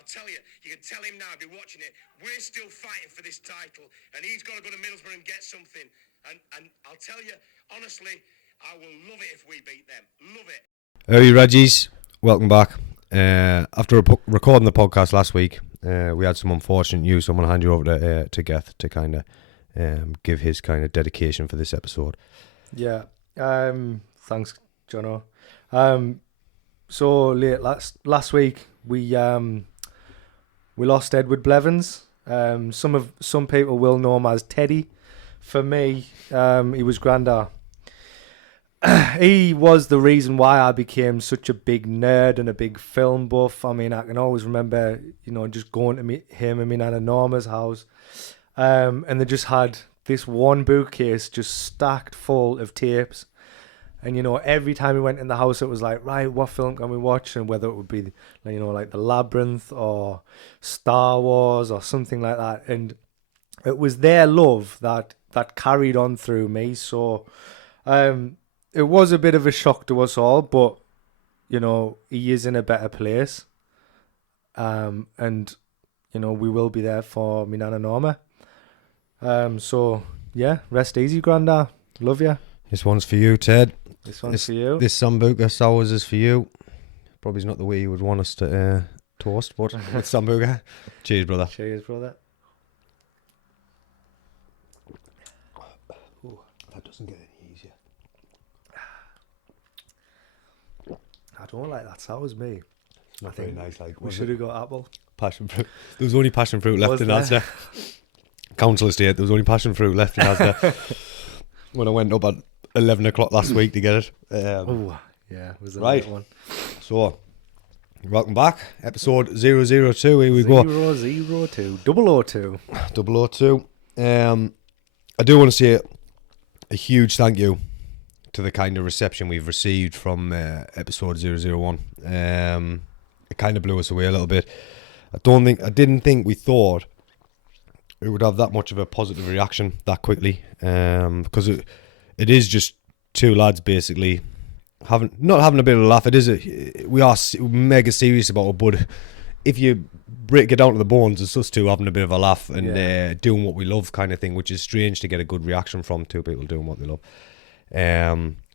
I'll tell you, you can tell him now if you're watching it, we're still fighting for this title, and he's got to go to Middlesbrough and get something. And I'll tell you, honestly, I will love it if we beat them. Love it. Hey, Reggies. Welcome back. After recording the podcast last week, we had some unfortunate news, so I'm going to hand you over to Geth to kind of give his kind of dedication for this episode. Yeah. Thanks, Jono. So late last week we lost Edward Blevins. Some people will know him as Teddy. For me, he was Grandad. He was the reason why I became such a big nerd and a big film buff. I mean, I can always remember, just going to meet him and my Nana Norma's house, and they just had this one bookcase just stacked full of tapes. And, every time we went in the house, it was like, right, what film can we watch? And whether it would be, like The Labyrinth or Star Wars or something like that. And it was their love that carried on through me. So it was a bit of a shock to us all, but, he is in a better place. And, we will be there for me Nana Norma. So, yeah, rest easy, Grandad. Love you. This one's for you, Ted. This one's for you. This Sambuca Sours is for you. Probably not the way you would want us to toast, but with Sambuca. Cheers, brother. Cheers, brother. Ooh, that doesn't get any easier. I don't like that. Sours me. It's not very nice. Like we should have got apple. Passion fruit. There was only passion fruit left in there? Asda. Council estate. There was only passion fruit left in Asda. When I went up at 11 o'clock last week to get it. Oh, yeah. It was a right. late one. So, welcome back. Episode 002. Here we go. 002. 002. 002. I do want to say a huge thank you to the kind of reception we've received from episode 001. It kind of blew us away a little bit. I didn't think we thought it would have that much of a positive reaction that quickly, because it is just two lads basically not having a bit of a laugh. We are mega serious about it, but if you break it down to the bones, it's us two having a bit of a laugh and doing what we love, kind of thing, which is strange to get a good reaction from two people doing what they love.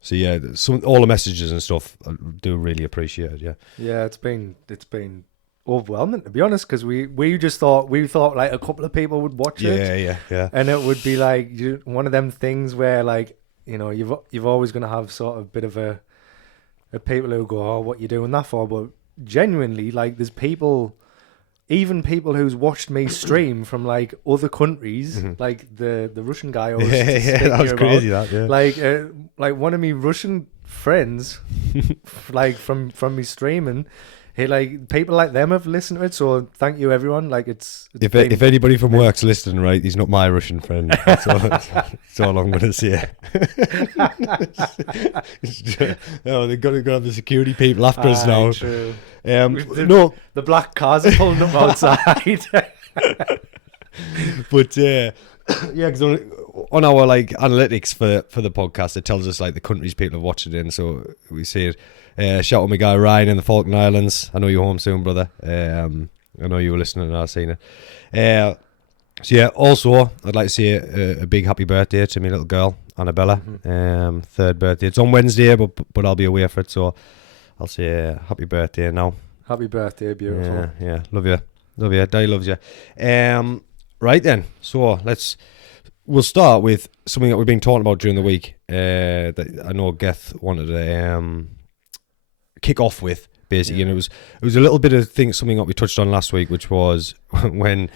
So yeah, all the messages and stuff I do really appreciate it. Yeah, it's been overwhelming, to be honest, because we thought like a couple of people would watch it. Yeah. And it would be like one of them things where, like, you've always going to have sort of a bit of a people who go, oh, what you doing that for? But genuinely, like, there's people who's watched me stream from like other countries, like the Russian guy. That was crazy. Like one of me Russian friends, like from me streaming. Hey, like, people like them have listened to it, so thank you, everyone. Like, if anybody from work's listening, right, he's not my Russian friend. That's all I'm going to say. They've got to have the security people after us now. True. No, the black cars are pulling up outside. But yeah, because on our like analytics for the podcast, it tells us like the countries people have watched it in. So we see it. Shout out my guy Ryan in the Falkland Islands. I know you're home soon, brother. I know you were listening and I've seen it. So yeah, also I'd like to say a big happy birthday to my little girl Annabella. Third birthday. It's on Wednesday, but I'll be away for it, so I'll say happy birthday now. Happy birthday, beautiful. Yeah, love you. Daddy loves you. Right then, so we'll start with something that we've been talking about during the week. That I know Geth wanted to kick off with, basically, and it was a little bit of something that we touched on last week, which was when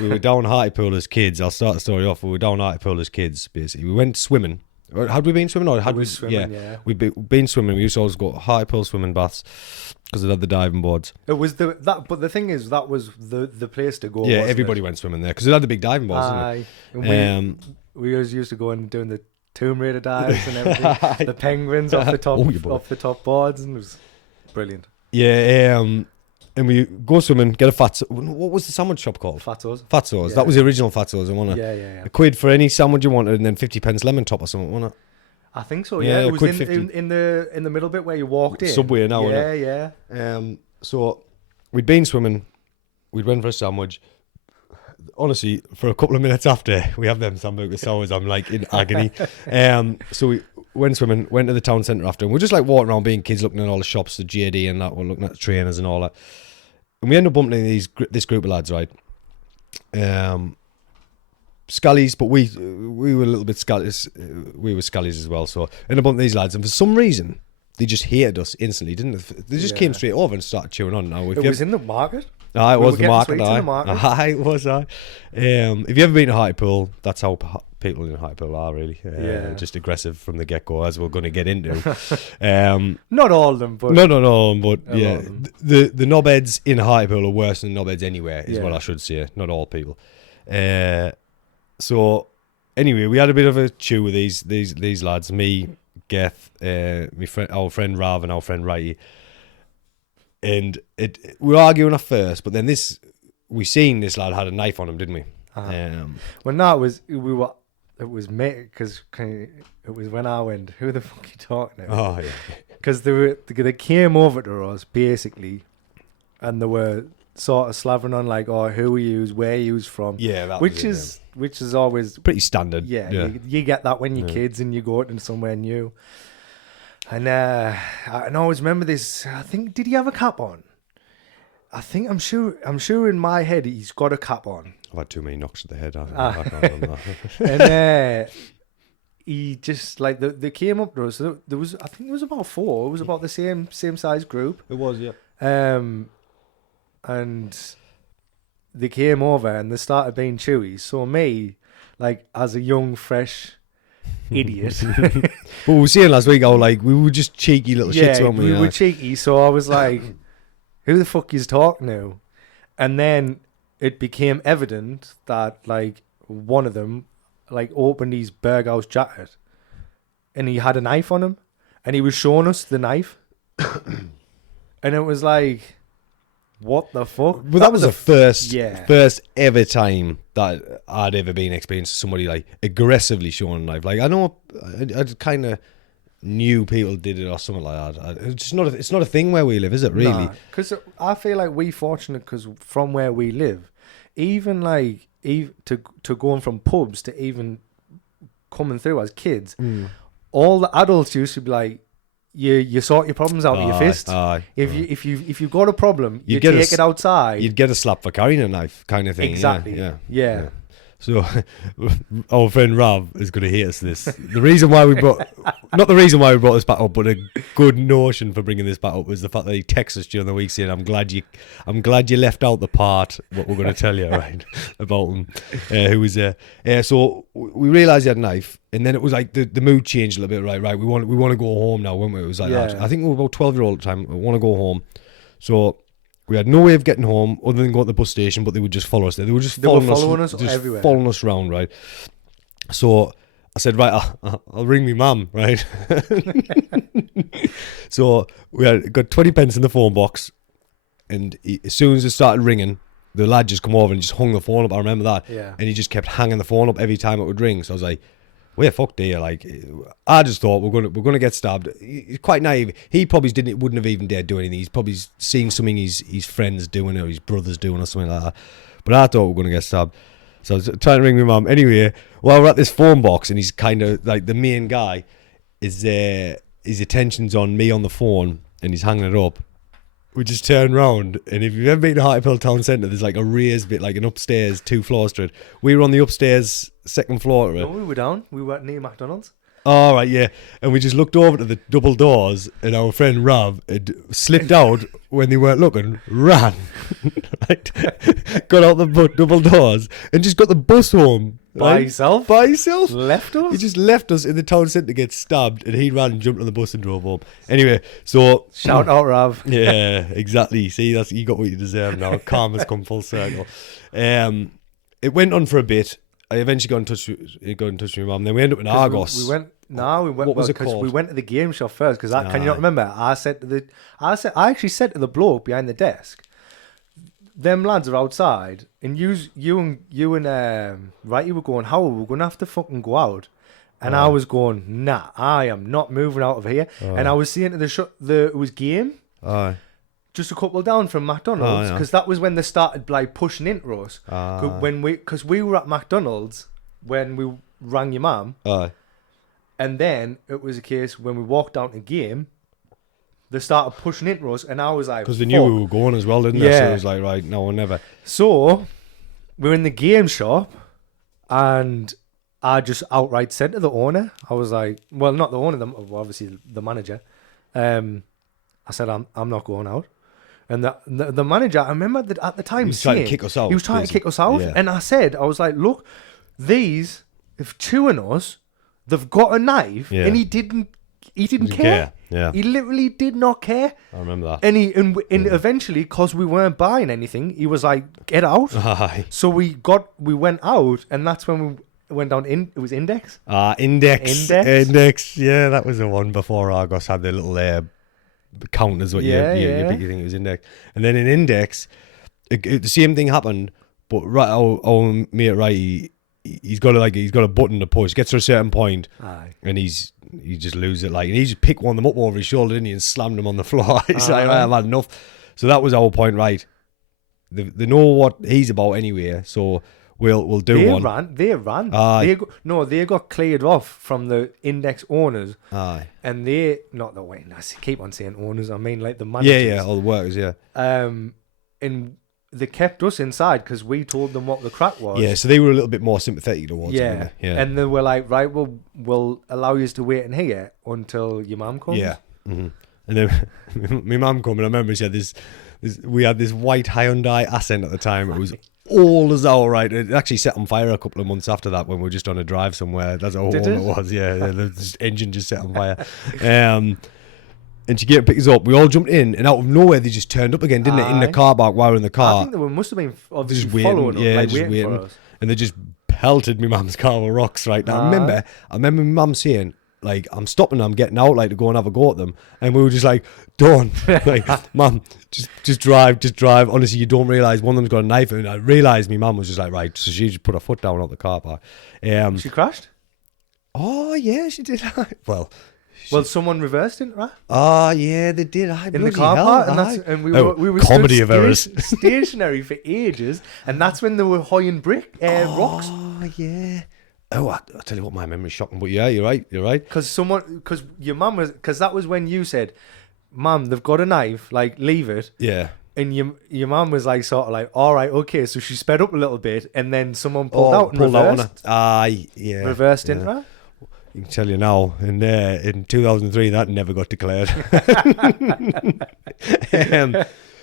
we were down Hartlepool as kids. I'll start the story off. We were down Hartlepool as kids, basically. We went swimming. Had we been swimming? Or had we swimming, yeah. We'd been swimming. We used to always go to Hartlepool swimming baths because it had the diving boards. It was but the thing is, that was the place to go. Yeah, everybody went swimming there because it had the big diving boards, didn't it? We always used to go and doing the Tomb Raider dives and everything. The penguins off the top boards, and it was brilliant. Yeah, and we go swimming, get a fat. What was the sandwich shop called? Fatso's. Fatso's. Yeah. That was the original Fatso's. I want a quid for any sandwich you wanted, and then 50p lemon top or something, wasn't it? I think so. Yeah, it was in the middle bit where you walked in. Subway now. Yeah. So we'd been swimming, we'd went for a sandwich. Honestly, for a couple of minutes after we have them sambuca sours, I'm like in agony. So we went swimming, went to the town centre after, and we're just like walking around being kids, looking at all the shops, the JD and that. We're looking at the trainers and all that. And we end up bumping into this group of lads, right? Scallies, but we were a little bit scallies. We were scallies as well. So ended up bumping these lads, and for some reason they just hated us instantly, didn't they? They just came straight over and started chewing on. Now, it was in the market. It was the market. I was. If you've ever been to Hartlepool, that's how people in Hartlepool are really. Just aggressive from the get go, as we're going to get into. Not all of them, but no, but yeah, the knobheads in Hartlepool are worse than knobheads anywhere. Is what I should say. Not all people. So anyway, we had a bit of a chew with these lads. Me, Geth, our friend Rav, and our friend Righty. And we were arguing at first, but then we seen this lad had a knife on him, didn't we? Well, no, it was me, because it was when I went, who the fuck are you talking about? Oh yeah, because they came over to us basically, and they were sort of slavering on like, oh, who are you, where are you from? Yeah, which is always pretty standard. Yeah. You get that when you're kids and you go to somewhere new. And I always remember this. I think, did he have a cap on? I'm sure in my head he's got a cap on. I've had too many knocks to the head. I can't remember. And he just like they came up to us. There was, I think it was about 4. It was about the same size group. It was, yeah. And they came over and they started being chewy. So me, like as a young fresh idiot. But we were saying last week, we were just cheeky little shits, weren't we? We were cheeky, so I was like, who the fuck is talking to? And then it became evident that like one of them like opened his Berghaus jacket and he had a knife on him and he was showing us the knife. And it was like, what the fuck? But that was the first ever time that I'd ever been experienced somebody like aggressively showing a knife. Like I know I kind of knew people did it or something like that. It's not a thing where we live, is it really? Because I feel like we fortunate because from where we live, even like to going from pubs to even coming through as kids, all the adults used to be like, you sort your problems out with your fist. If you've got a problem, you take it outside. You'd get a slap for carrying a knife, kind of thing. Exactly. Yeah. So our friend Rav is going to hate us this. The reason why we brought, not the reason why we brought this back up, but a good notion for bringing this back up was the fact that he texted us during the week saying, "I'm glad you left out the part what we're going to tell you right about him, who was there." So we realised he had a knife, and then it was like the mood changed a little bit. Right, we want to go home now, weren't we? It was like that. I think we were about 12-year-old at the time. We want to go home, so. We had no way of getting home other than going to the bus station, but they would just follow us there. They were just following us everywhere. Following us around, right? So I said, right, I'll ring me mum, right? So we got 20 pence in the phone box, and as soon as it started ringing, the lad just come over and just hung the phone up. I remember that. Yeah. And he just kept hanging the phone up every time it would ring. So I was like, we're fucked here. Like, I just thought we're gonna get stabbed. He's quite naive. He probably wouldn't have even dared do anything. He's probably seen something his friends doing or his brothers doing or something like that. But I thought we were gonna get stabbed. So I was trying to ring my mum. Anyway, while we're at this phone box and he's kind of like the main guy, his attention's on me on the phone and he's hanging it up. We just turn round, and if you've ever been to Hartlepool Town Centre, there's like a raised bit, like an upstairs 2 floors to it. We were on the upstairs 2nd floor of it. No, we were down. We were near McDonald's. Oh, right, yeah. And we just looked over to the double doors, and our friend Rav had slipped out when they weren't looking, ran, right? Got out the double doors, and just got the bus home. By himself? By himself. Left us? He just left us in the town centre to get stabbed, and he ran and jumped on the bus and drove home. Anyway, so... Shout out, Rav. Yeah, exactly. See, you got what you deserve now. Karma's come full circle. It went on for a bit. I eventually got in touch with my mum. Then we ended up in Argos. We went. What was it called? We went to the game shop first because can you not remember? I actually said to the bloke behind the desk, "Them lads are outside, and you and Righty were going. How are we going to have to fucking go out?" And I was going, "Nah, I am not moving out of here." And I was saying to it was game. just a couple down from McDonald's, because that was when they started like pushing into us. Because we were at McDonald's when we rang your mum, and then it was a case when we walked down to game, they started pushing into us, and I was like, because they knew we were going as well, didn't they? So it was like, right, no, we'll never. So we're in the game shop, and I just outright said to the owner, I was like, well, not the owner, obviously the manager. I said, I'm not going out. And the manager, I remember that at the time, he was trying to kick us out. He was trying to kick us out. Yeah. And I was like, look, these, if chewing us, they've got a knife, and he didn't care. Yeah. He literally did not care. I remember that. And eventually, because we weren't buying anything, he was like, get out. So we went out, and that's when we went down it was Index. Index. Yeah, that was the one before Argos had the little counters. What you think it was Index, and then in Index, the same thing happened. But right, our mate, right, he's got a button to push. Gets to a certain point, and he just loses it. Like, and he just picked one of them up over his shoulder, didn't he, and slammed him on the floor. He's like, I've had enough. So that was our point, right? They know what he's about anyway, so we'll do one. They ran. They got cleared off from the Index owners. And they, not the way, I keep on saying owners, I mean like the managers. Yeah, all the workers, yeah. And they kept us inside because we told them what the crack was. Yeah, so they were a little bit more sympathetic towards it. Yeah. And they were like, right, we'll allow you to wait in here until your mum comes. Yeah. Mm-hmm. And then my mum came, and I remember she had this we had this white Hyundai Accent at the time. It was all as all right. It actually set on fire a couple of months after that when we were just on a drive somewhere. That's all it was. Yeah, the engine just set on fire. And she came and picked us up. We all jumped in, and out of nowhere they just turned up again, didn't it? In the car park while we were in the car. I think they must have been obviously just following us, just waiting for us. And they just pelted my mum's car with rocks. Right now, I remember my mum saying, like, I'm stopping, I'm getting out, like, to go and have a go at them. And we were just like, don't. Like, mum, just drive. Honestly, you don't realise one of them's got a knife. And I realised my mum was just like, right. So she just put her foot down out the car park. She crashed? Oh, yeah, she did. Well, someone reversed it, right? Oh, yeah, they did. In the car park. And we were comedy of errors. Stationary for ages. And that's when they were hoying rocks. Oh, yeah. Oh, I'll tell you what, my memory's shocking, but yeah, you're right. Because your mum because that was when you said, Mum, they've got a knife, like, leave it. Yeah. And your mum was like, sort of like, all right, okay. So she sped up a little bit, and then someone pulled out and reversed. Yeah. Reversed into her. I can tell you now, in 2003, that never got declared.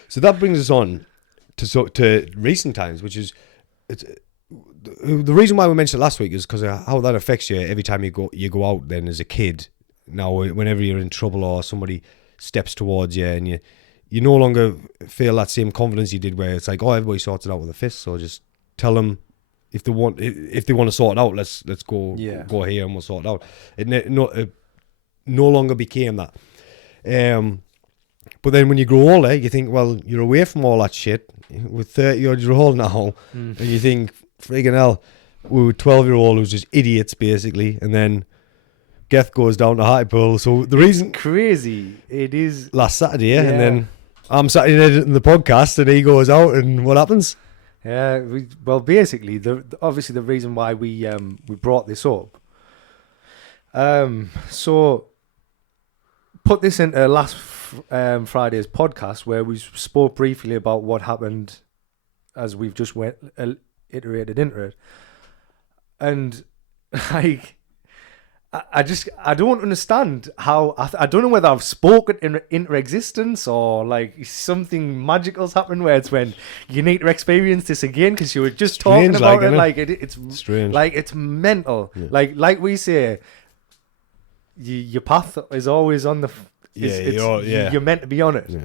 So that brings us on to recent times, which is the reason why we mentioned it last week is because of how that affects you every time you go out. Then as a kid, now whenever you're in trouble or somebody steps towards you, and you no longer feel that same confidence you did, where it's like, oh, everybody sorts it out with a fist, so just tell them. If they want to sort it out, let's go here and we'll sort it out. It no longer became that. But then when you grow older, you think, well, you're away from all that shit. With 30-year-old now, and you think, friggin' hell, we were 12-year-old who's just idiots basically, and then Geth goes down to Hartlepool. So the reason crazy it is last Saturday, and then I'm sat in editing the podcast, and he goes out, and what happens? Yeah, basically, obviously the reason why we brought this up. So put this into last Friday's podcast where we spoke briefly about what happened as we've just iterated into it, and like. I don't understand how I don't know whether I've spoken into existence or like something magical's happened where it's when you need to experience this again because you were just talking about it. Like it's strange, like it's mental. Yeah. Like we say, your path is always on the. You're meant to be on it. Yeah.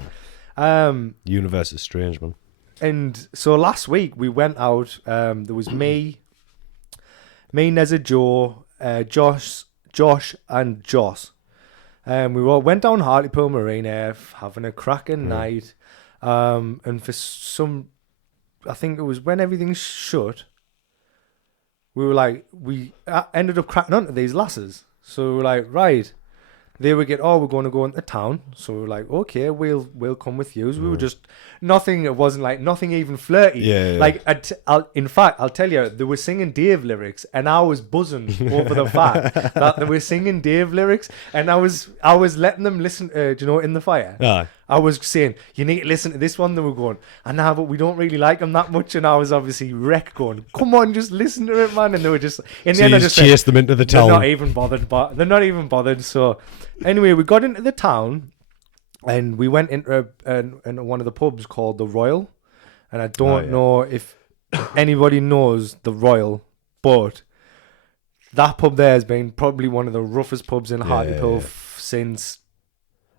The universe is strange, man. And so last week we went out. There was me, Neza, Joe, Josh and Joss. We all went down Hartlepool Marina having a cracking night. And for I think it was when everything shut, we were like, we ended up cracking onto these lasses. So we were like, right, they would get, oh, we're going to go into town. So we were like, okay, we'll come with you. We were just nothing. It wasn't like nothing even flirty. Yeah. Like, in fact, I'll tell you, they were singing Dave lyrics, and I was buzzing over the fact that they were singing Dave lyrics, and I was letting them listen. Do you know, in the fire. Aye. I was saying, you need to listen to this one. They were going, I know, but we don't really like them that much. And I was obviously wrecked going, come on, just listen to it, man. And they were just, in the So end, you I just just chased them into the town. they're not even bothered, but they're not even bothered. So anyway, we got into the town and we went into one of the pubs called the Royal. And I don't know if anybody knows the Royal, but that pub there has been probably one of the roughest pubs in Hartlepool since...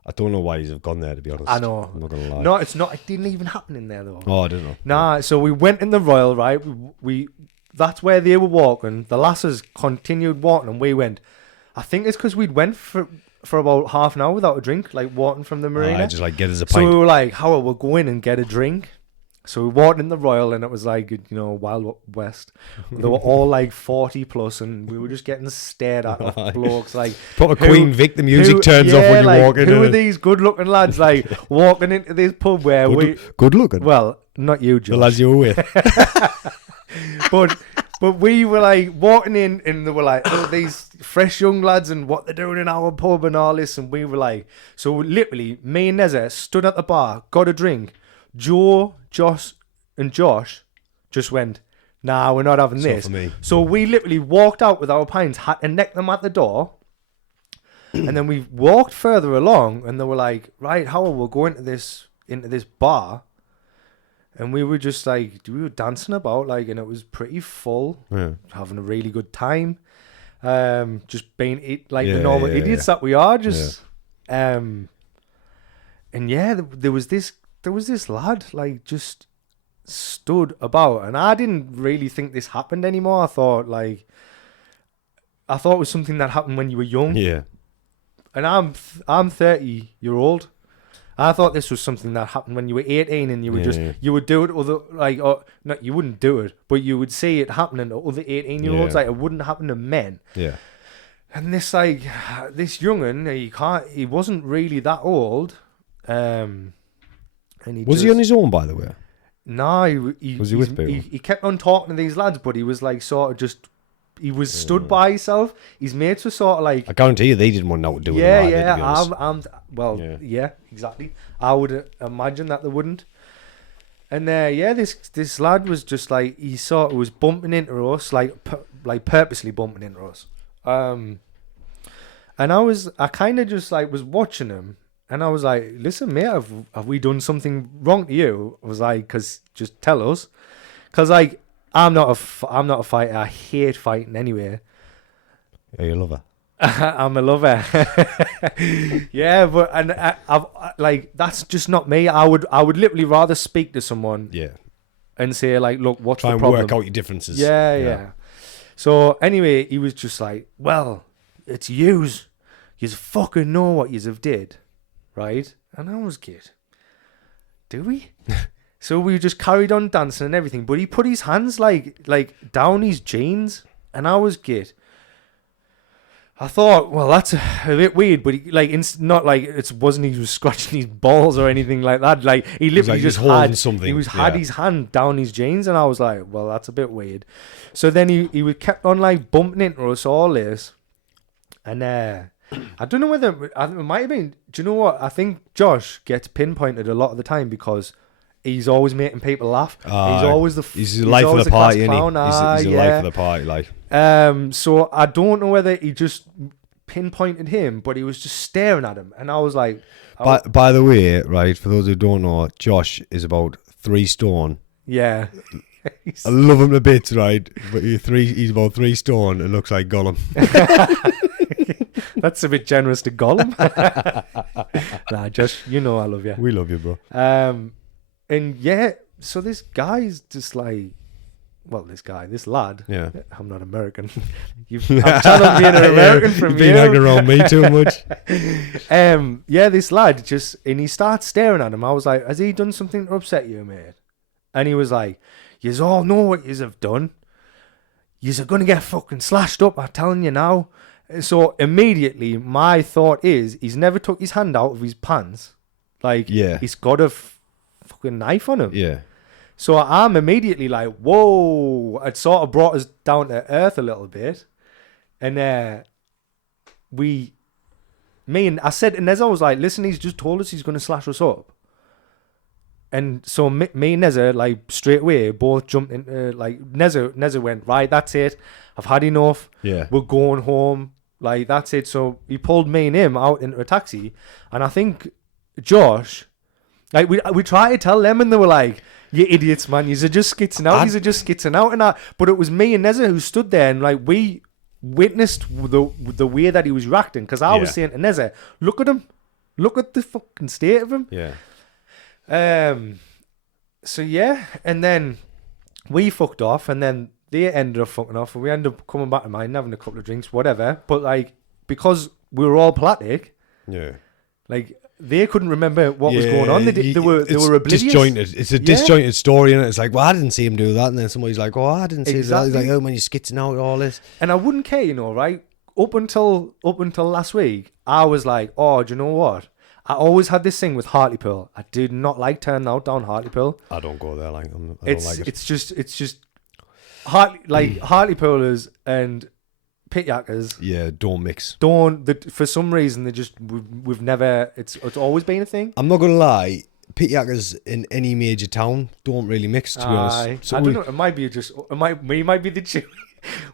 I don't know why you've gone there, to be honest. I know. I'm not going to lie. No, it's not. It didn't even happen in there, though. Oh, I don't know. Nah, so we went in the Royal, right? We that's where they were walking. The lasses continued walking, and we went. I think it's because we'd went for about half an hour without a drink, like walking from the marina. Just like get us a So pint. we were like, how we'll go in and get a drink. So we walked in the Royal, and it was like, Wild West. They were all like 40 plus, and we were just getting stared at off blokes. Like, Proper Queen Vic, the music turns off when you walk in. Who are these good looking lads like walking into this pub where good looking? Well, not you, Josh. The lads you were with. But we were like walking in, and they were like, oh, these fresh young lads and what they're doing in our pub and all this. And we were like, so literally, me and Neza stood at the bar, got a drink. Joe, Josh, and Josh just went, nah, we're not having this. For me. So we literally walked out with our pints, had to neck them at the door. And then we walked further along, and they were like, right, Howard, we'll go into this bar. And we were just like, we were dancing about, like, and it was pretty full, having a really good time. Just being the normal idiots that we are, just and there was this lad, like, just stood about, and I didn't really think this happened anymore. I thought it was something that happened when you were young. Yeah. And I'm 30-year-old. I thought this was something that happened when you were 18, and you would you would do it you wouldn't do it, but you would see it happening to other 18-year-olds. Like, it wouldn't happen to men. Yeah. And this young'un, he wasn't really that old. And Was he on his own, by the way? No, Was he with people? He kept on talking to these lads, but he was like sort of just. He was stood by himself. His mates were sort of like. I guarantee you, they didn't want to know what to do with him. Yeah, exactly. I would imagine that they wouldn't. And this lad was just like, he sort of was bumping into us, like purposely bumping into us. And I kind of just like was watching him. And I was like, listen, mate, have we done something wrong to you? I was like, just tell us. Because, like, I'm not a fighter. I hate fighting anyway. Yeah, you love her. I'm a lover. Yeah, but I've like, that's just not me. I would literally rather speak to someone. Yeah. And say, like, look, what's Try the and problem? work out your differences. Yeah. So anyway, he was just like, well, it's yous. Yous fucking know what yous have did. Right? And I was good. Do we? So we just carried on dancing and everything, but he put his hands like down his jeans, and I was good. I thought, well, that's a bit weird, but it's not like it wasn't he was scratching his balls or anything like that. Like, he literally just had something. Had his hand down his jeans, and I was like, well, that's a bit weird. So then he kept on like bumping into us all this, and I don't know whether it might have been. Do you know what? I think Josh gets pinpointed a lot of the time because he's always making people laugh. He's always he's the life of the party, isn't he? He's the life of the party, like. So I don't know whether he just pinpointed him, but he was just staring at him, and I was like. By the way, right, for those who don't know, Josh is about 3 stone. Yeah. I love him to bits, right? But he's about 3 stone and looks like Gollum. That's a bit generous to Gollum. Nah, Josh, you know I love you. We love you, bro. And yeah, so this guy's just like, well, this lad. Yeah. I'm not American. I'm trying not being an American from You've been hanging around me too much. Yeah, this lad and he starts staring at him. I was like, has he done something to upset you, mate? And he was like, yous all know what yous have done. Yous are going to get fucking slashed up, I'm telling you now. So immediately, my thought is he's never took his hand out of his pants. Like, Yeah. he's got a fucking knife on him. Yeah. So I'm immediately like, whoa. It sort of brought us down to earth a little bit. And I said to Neza, I was like, listen, he's just told us he's going to slash us up. And so me and Neza, like, straight away, both jumped into, like, Neza went, right, that's it. I've had enough. Yeah. We're going home. Like, that's it. So he pulled me and him out into a taxi. And I think Josh, like, we tried to tell them and they were like, you idiots, man. You're just skitzing out. You're just skitzing out and that. But it was me and Neza who stood there and, like, we witnessed the way that he was reacting. Because I was saying to Neza, look at him. Look at the fucking state of him. Yeah. So yeah, and then we fucked off, and then they ended up fucking off, and we ended up coming back to mine, having a couple of drinks, whatever. But like, because we were all plastic, Yeah. like they couldn't remember what was going on. They were oblivious. Disjointed. It's a disjointed story, and it's like, well, I didn't see him do that, and then somebody's like, oh, I didn't see that. He's like, oh man, you're skitzing out all this. And I wouldn't care, you know, right? Up until last week, I was like, oh, do you know what? I always had this thing with Hartlepool. I did not like turning out down Hartlepool. I don't go there. Like, I don't like it. It's just Hartlepoolers and Pityackers. Yeah, don't mix. For some reason we've never. It's always been a thing. I'm not gonna lie. Pityackers in any major town don't really mix. To be honest, so I don't know. It might be we might be the Jew.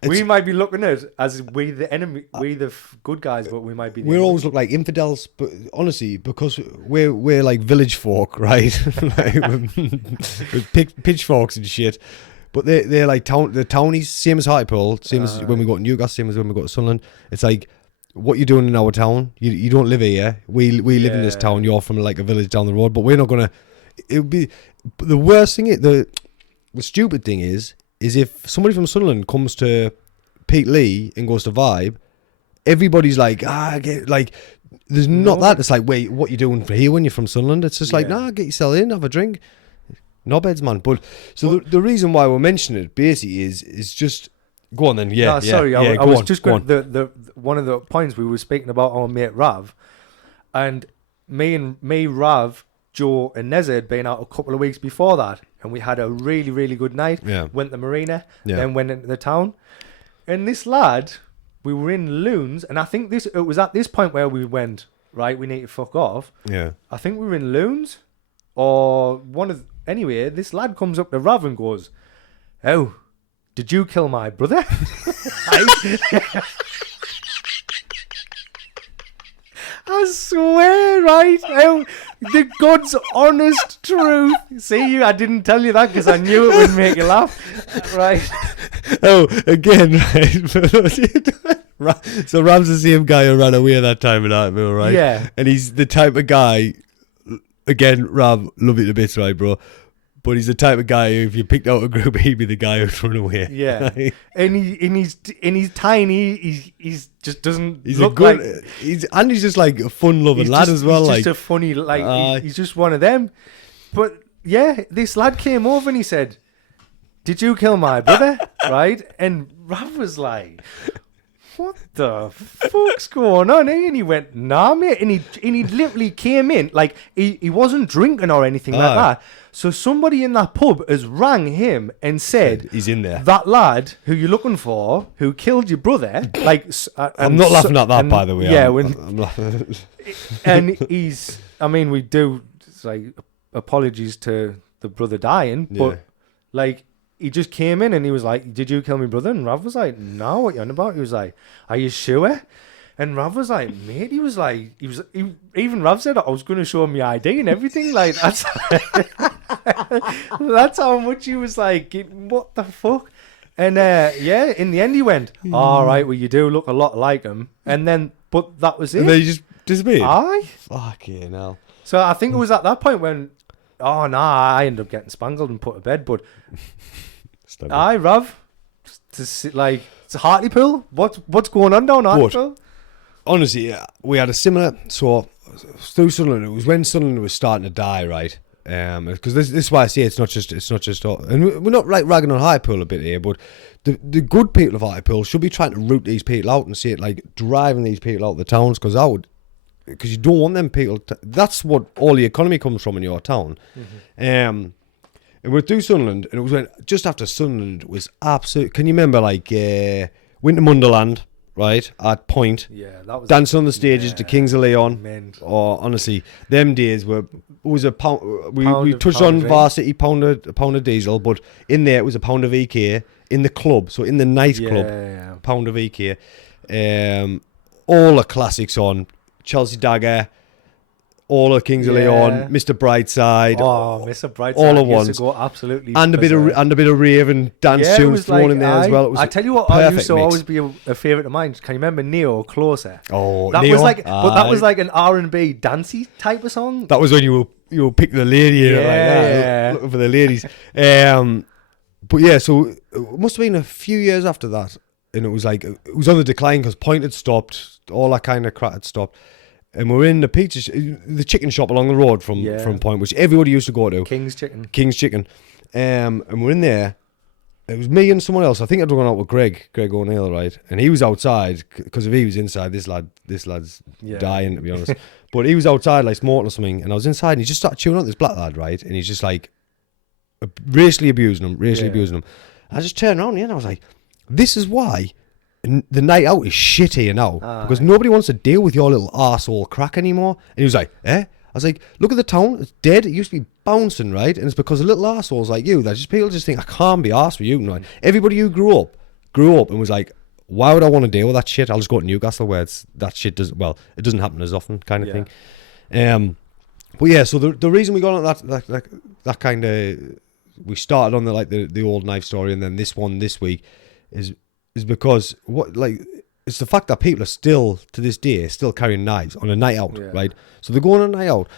We might be looking at it as we the enemy, we the good guys, but we might be. We always look like infidels, but honestly, because we're like village folk, right? Like, with pitchforks and shit. But they're like the townies, same as Hartlepool, same as when we go to Newcastle, same as when we go to Sunderland. It's like, what you're doing in our town, you don't live here. We live in this town. You're from like a village down the road, but we're not gonna. It would be the worst thing. The stupid thing is if somebody from Sunderland comes to Pete Lee and goes to Vibe, everybody's like, there's not that. It's like, wait, what you doing for here when you're from Sunderland? It's just like, get yourself in, have a drink. Knobheads, man. But so the reason why we're mentioning it basically is just go on then. Yeah, sorry, yeah, I was on, just going. The one of the points we were speaking about our mate Rav, and me, Rav, Joe, and Neza had been out a couple of weeks before that, and we had a really, really good night. Yeah. Went to the marina, then went into the town, and this lad, we were in Loons, and I think it was at this point where we went, right, we need to fuck off. Yeah. I think we were in Loons, or anyway, this lad comes up to Rav and goes, "Oh, did you kill my brother?" I swear, right? Oh, the God's honest truth. See, I didn't tell you that because I knew it would make you laugh. Right. Oh, again, right? So Ram's the same guy who ran away that time in Hartlepool, right? Yeah. And he's the type of guy, again, Ram, love you to bits, right, bro? But he's the type of guy who, if you picked out a group, he'd be the guy who'd run away. Yeah, right? and he's tiny. He's just doesn't He's look a good. like. He's just like a fun-loving lad as well. He's just a funny, he's just one of them. But yeah, this lad came over and he said, "Did you kill my brother?" Right, and Rav was like, "What the fuck's going on?" And he went, "Nah, mate." And he literally came in like he wasn't drinking or anything like that. So somebody in that pub has rang him and said, "He's in there." That lad who you're looking for, who killed your brother, like I'm not laughing at that, by the way. Yeah, I'm laughing. and he's. I mean, we do like apologies to the brother dying, but like he just came in and he was like, "Did you kill my brother?" And Rav was like, "No, what you on about?" He was like, "Are you sure?" And Rav was like, "Mate," he was like, even Rav said, "I was going to show him your ID and everything." Like that's that's how much he was like, "What the fuck?" And in the end he went, "All right, well you do look a lot like him." And then, but that was it. And then he just disappeared. Aye. Fucking hell. So I think it was at that point when, I ended up getting spangled and put to bed. But aye, Rav, like it's a Hartlepool. What's going on down Hartlepool? Honestly, we had a similar through Sunderland. It was when Sunderland was starting to die, right? because this is why I say it's not just and we're not like ragging on Hartlepool a bit here, but the good people of Hartlepool should be trying to root these people out and see it like driving these people out of the towns, because you don't want them people that's what all the economy comes from in your town. And we're through Sunderland, and it was just after Sunderland was absolute. Can you remember like Winter Wonderland, right, at Point? Yeah, that was dancing on the stages, the Kings of Leon. Meant. Or honestly, them days were always a pound. We touched pound on of varsity pound of diesel, but in there it was a pound of EK in the club. So in the nightclub, pound of EK. All the classics on Chelsea Dagger, all the Kings of Leon, Mr. Brightside. Oh, Mr. Brightside. All at used once. to go absolutely And a bit of rave and dance tunes thrown in there as well. It was I tell you what, I used to always be a favourite of mine. Can you remember Neo Closer? Oh, that Neo. was like, but that was like an R&B dancey type of song. That was when you were picking the lady, like that, looking for the ladies. But yeah, so it must have been a few years after that, and it was on the decline because Point had stopped, all that kind of crap had stopped. And we're in the chicken shop along the road from Point, which everybody used to go to. King's Chicken. And we're in there. It was me and someone else. I think I'd gone out with Greg O'Neill, right? And he was outside, because if he was inside, this lad's dying, to be honest. But he was outside, like smoking or something. And I was inside, and he just started chewing on this black lad, right? And he's just like racially abusing him. I just turned around and I was like, this is why the night out is shit here now, because nobody wants to deal with your little arsehole crack anymore. And he was like, I was like, look at the town, it's dead. It used to be bouncing, right? And it's because of little arseholes like you that people just think, I can't be arsed with you, right? Everybody who grew up and was like, why would I want to deal with that shit? I'll just go to Newcastle where that shit doesn't happen as often, kind of thing. But yeah, so the reason we got on that kind of, we started on the old knife story, and then this one this week is because it's the fact that people are still to this day still carrying knives on a night out, right? So they're going on a night out.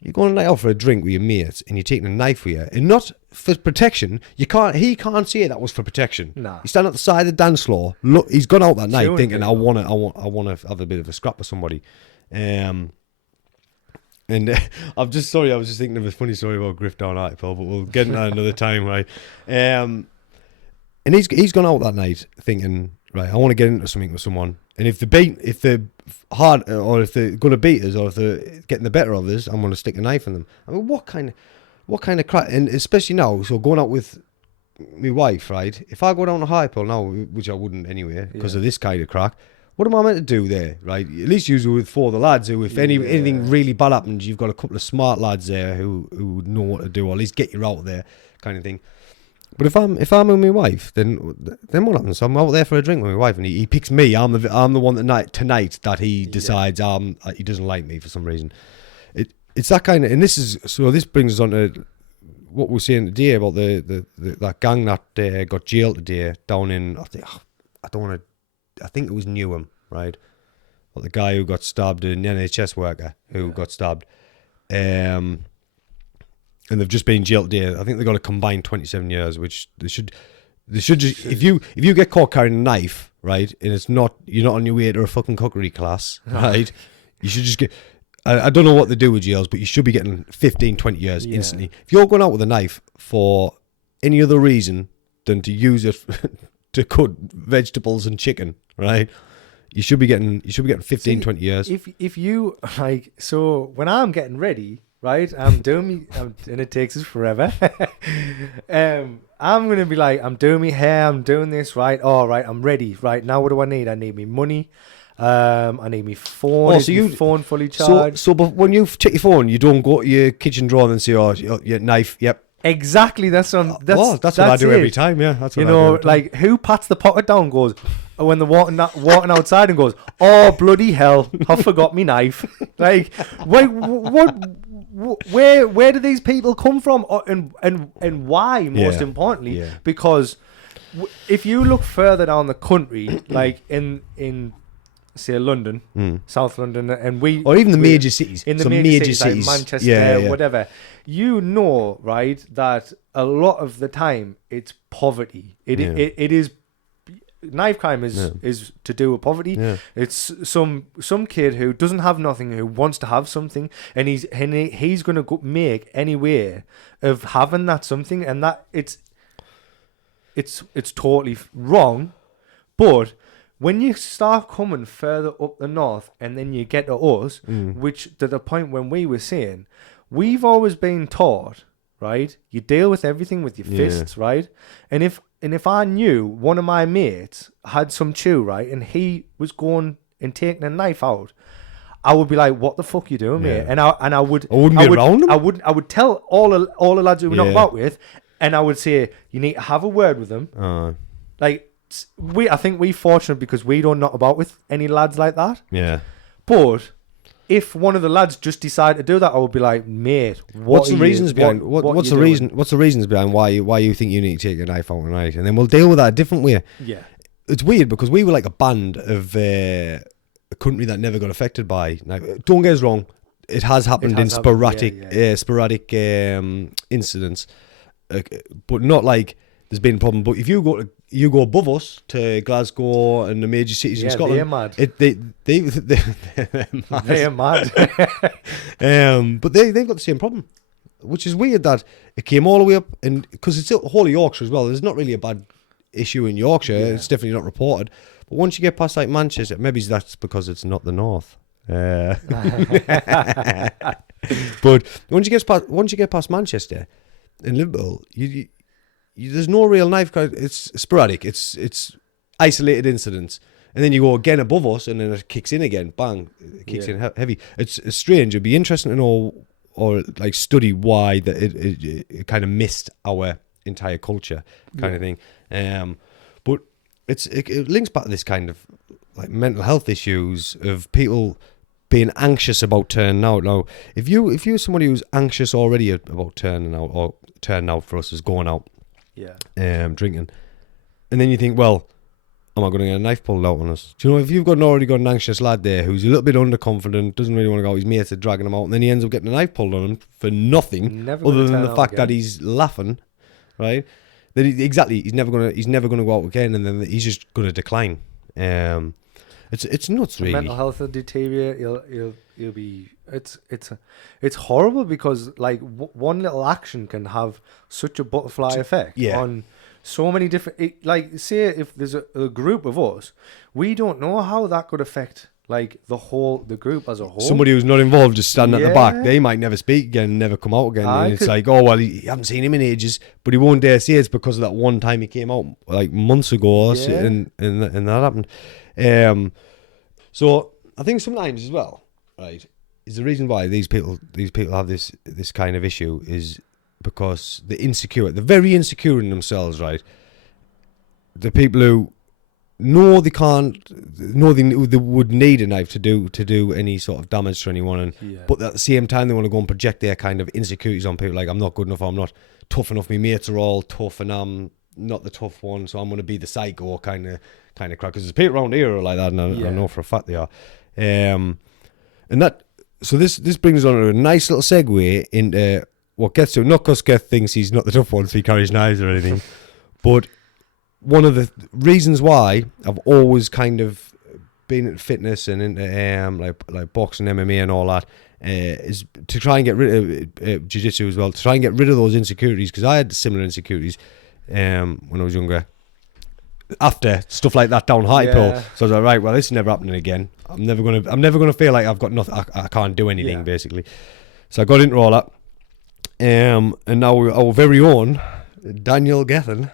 You're going on a night out for a drink with your mates, and you're taking a knife with you, and not for protection. He can't say that was for protection. Nah. He's standing at the side of the dance floor. Look, he's gone out that night thinking, I want to have a bit of a scrap with somebody. And I was just thinking of a funny story about Griff down Hartlepool, but we'll get into that another time, right? And he's gone out that night thinking, right, I want to get into something with someone, and if they're hard, or if they're going to beat us, or if they're getting the better of us, I'm going to stick a knife in them. I mean, what kind of crap? And especially now, so going out with my wife, right? If I go down to Hartlepool now, which I wouldn't anyway, because of this kind of crack, what am I meant to do there, right? At least usually with four of the lads who, if anything really bad happens, you've got a couple of smart lads there who know what to do, or at least get you out there, kind of thing. But if I'm with my wife, then what happens? So I'm out there for a drink with my wife, and he picks me. I'm the one tonight that he decides he doesn't like me for some reason. It's that kind of, and this brings us on to what we were saying today about that gang that got jailed today down in, I think it was Newham, right? Well, the guy who got stabbed, an NHS worker who got stabbed. And they've just been jailed today. I think they got a combined 27 years, which they should just, if you get caught carrying a knife, right, and you're not on your way to a fucking cookery class, right, you should just get, I don't know what they do with jails, but you should be getting 15, 20 years instantly. If you're going out with a knife for any other reason than to use it to cut vegetables and chicken, right, you should be getting 15, 20 years. If you, like, so when I'm getting ready, right, and it takes us forever. I'm gonna be like, I'm doing my hair, I'm doing this, right? All right, I'm ready. Right now, what do I need? I need me money. I need me phone. Is my phone fully charged? But when you take your phone, you don't go to your kitchen drawer and say, "Oh, your knife." Yep. Exactly. That's what I do every time. Yeah, that's what I do. Like, who pats the pocket down? Goes when they're walking outside and goes, "Oh, bloody hell! I forgot me knife." Like, wait, what? Where do these people come from, and why? Most importantly, because if you look further down the country, like in say London, South London, and or even the major cities, in the major cities like Manchester, whatever, you know, right, that a lot of the time it's poverty. It is knife crime is to do with poverty. Yeah. It's some kid who doesn't have nothing, who wants to have something, and he's going to make any way of having that something, and that it's totally wrong. But when you start coming further up the north, and then you get to us, which to the point when we were saying, we've always been taught, right? You deal with everything with your fists, right? And if I knew one of my mates had some chew, right, and he was going and taking a knife out, I would be like, "What the fuck you doing, mate?" And I wouldn't be around him. I would tell all the lads who we're not about with, and I would say, "You need to have a word with them." I think we're fortunate because we don't knock about with any lads like that. Yeah. But if one of the lads just decided to do that, I would be like, "Mate, what's the reasons behind what's the reason? What's the reasons behind why you think you need to take your knife out tonight?" And then we'll deal with that a different way. Yeah. It's weird because we were like a band of a country that never got affected by. Now, don't get us wrong, it has happened in sporadic incidents, but not like there's been a problem. But if you go above us to Glasgow and the major cities in Scotland, they're mad. They're mad. But they've got the same problem, which is weird that it came all the way up, and because it's whole of Yorkshire as well. There's not really a bad issue in Yorkshire. Yeah. It's definitely not reported. But once you get past like Manchester, maybe that's because it's not the north. But once you get past Manchester and Liverpool, you there's no real knife crime. It's sporadic. It's isolated incidents, and then you go again above us, and then it kicks in again. Bang! It kicks in heavy. It's strange. It'd be interesting to know or like study why that it kind of missed our entire culture kind of thing. But it links back to this kind of like mental health issues of people being anxious about turning out. Now, if you're somebody who's anxious already about turning out, or turning out for us is going out, drinking, and then you think, well, am I going to get a knife pulled out on us? Do you know, if you've already got an anxious lad there who's a little bit underconfident, doesn't really want to go out, his mates are dragging him out, and then he ends up getting a knife pulled on him for nothing other than the fact that he's laughing, right? That he's never gonna go out again, and then he's just gonna decline. It's nuts, really. Mental health will deteriorate. He'll be. It's horrible because like one little action can have such a butterfly effect on so many different. Like say if there's a group of us, we don't know how that could affect like the group as a whole. Somebody who's not involved just standing at the back, they might never speak again, never come out again. And it's like, oh well, you haven't seen him in ages, but he won't dare say it's because of that one time he came out like months ago, and that happened. So I think sometimes as well, right, is the reason why these people have this kind of issue is because they're very insecure in themselves, right? The people who know they would need a knife to do any sort of damage to anyone, but at the same time they want to go and project their kind of insecurities on people, like I'm not good enough, I'm not tough enough, my mates are all tough and I'm not the tough one, so I'm going to be the psycho kind of crap. Because there's people around here who are like that, and I know for a fact they are. And that, so this brings us on to a nice little segue into what gets to, not because Geth thinks he's not the tough one, so he carries knives or anything, but one of the reasons why I've always kind of been into fitness and into like boxing, MMA, and all that is to try and get rid of jiu-jitsu as well, to try and get rid of those insecurities, because I had similar insecurities when I was younger. After stuff like that down Hartlepool, so I was like, right, well, this is never happening again. I'm never gonna feel like I've got nothing. I can't do anything basically. So I got into all that, and now our very own Daniel Gethin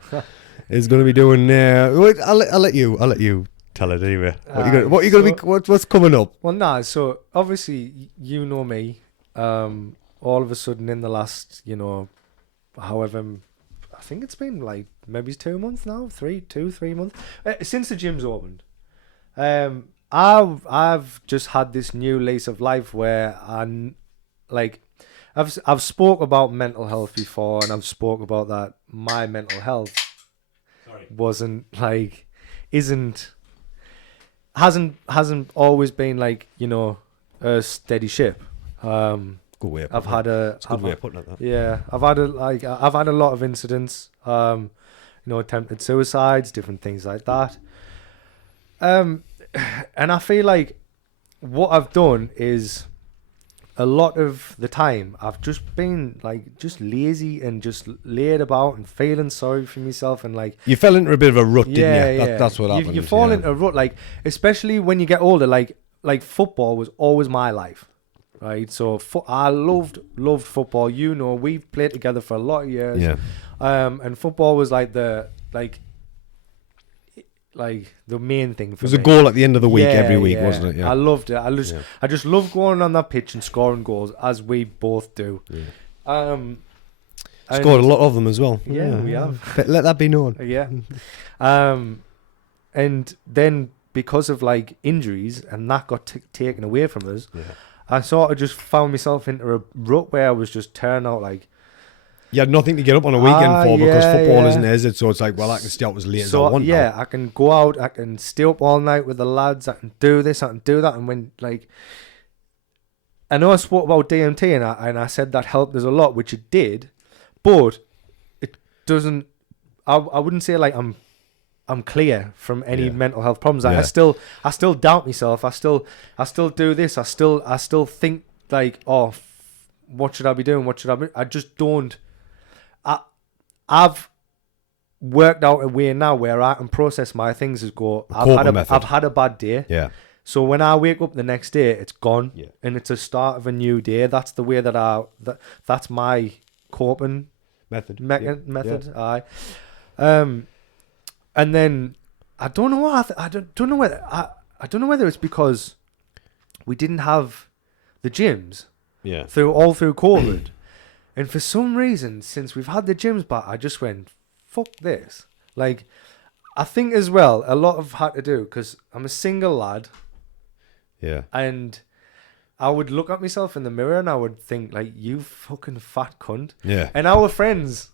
is going to be doing. I'll let you tell it anyway. What's coming up? Well, so obviously you know me. All of a sudden in the last, however, I think it's been like maybe 2 months now, 3 months since the gym's opened. I've just had this new lease of life where I've spoke about mental health before, and I've spoke about that my mental health hasn't always been like a steady ship. Good way. I've had a good way of putting it. That. Yeah, I've had a lot of incidents. attempted suicides, different things like that. And I feel like what I've done is a lot of the time I've just been like just lazy and just laid about and feeling sorry for myself, and like you fell into a bit of a rut, didn't you? Yeah. That's what happened. You fall into a rut, like especially when you get older. Like football was always my life, right? So I loved football. We've played together for a lot of years. Yeah. And football was like the main thing for me. It was a goal at the end of the week every week, wasn't it? Yeah. I loved it. I just love going on that pitch and scoring goals, as we both do. Yeah. Scored a lot of them as well. Yeah, we have. But let that be known. Yeah. And then because of like injuries and that got taken away from us, I sort of just found myself into a rut where I was just turning out like. You had nothing to get up on a weekend for because football isn't, is it? So it's like, well, I can stay up as late as I want. Yeah, I can go out, I can stay up all night with the lads, I can do this, I can do that. And when, like, I know I spoke about DMT and I said that helped us a lot, which it did, but it doesn't, I wouldn't say like I'm clear from any mental health problems. Like, I still doubt myself. I still do this. I still think like, oh, what should I be doing? What should I be? I just don't. I've worked out a way now where I can process my things as go. I've had a bad day. Yeah. So when I wake up the next day, it's gone, and it's a start of a new day. That's the way that's my coping method. Aye. And then I don't know what I don't know whether I don't know whether it's because we didn't have the gyms. Yeah. Through COVID. And for some reason, since we've had the gyms back, I just went, fuck this. Like, I think as well, a lot of had to do, because I'm a single lad. Yeah. And I would look at myself in the mirror and I would think, like, you fucking fat cunt. Yeah. And our friends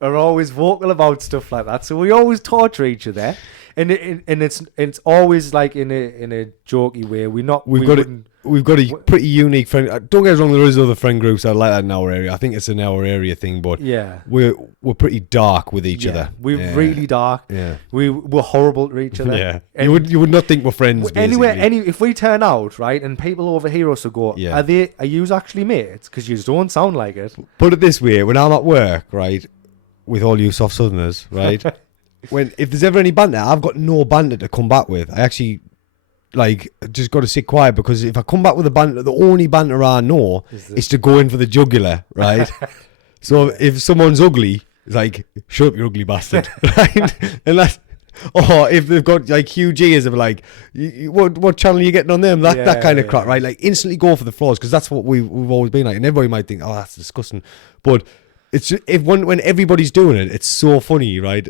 are always vocal about stuff like that. So we always torture each other. And it's always like in a jokey way. We've got a pretty unique friend. Don't get us wrong, there is other friend groups that are like that in our area. I think it's an our area thing, but we're pretty dark with each other. We're really dark. Yeah, we're horrible to each other. Yeah, and you would not think we're friends. Anyway, if we turn out right and people overhear us will go, are you actually mates? Because you don't sound like it. Put it this way: when I'm at work, right, with all you soft southerners, right, if there's ever any banter, I've got no banter to come back with. I actually. Like, just got to sit quiet, because if I come back with a banter, the only banter I know is to go in for the jugular, right? So if someone's ugly, it's like, shut up, you ugly bastard, right? And that's, or if they've got like huge ears, they're like, what channel are you getting on them? That kind of crap, right? Like, instantly go for the flaws, because that's what we've always been like. And everybody might think, oh, that's disgusting, but it's when everybody's doing it, it's so funny, right?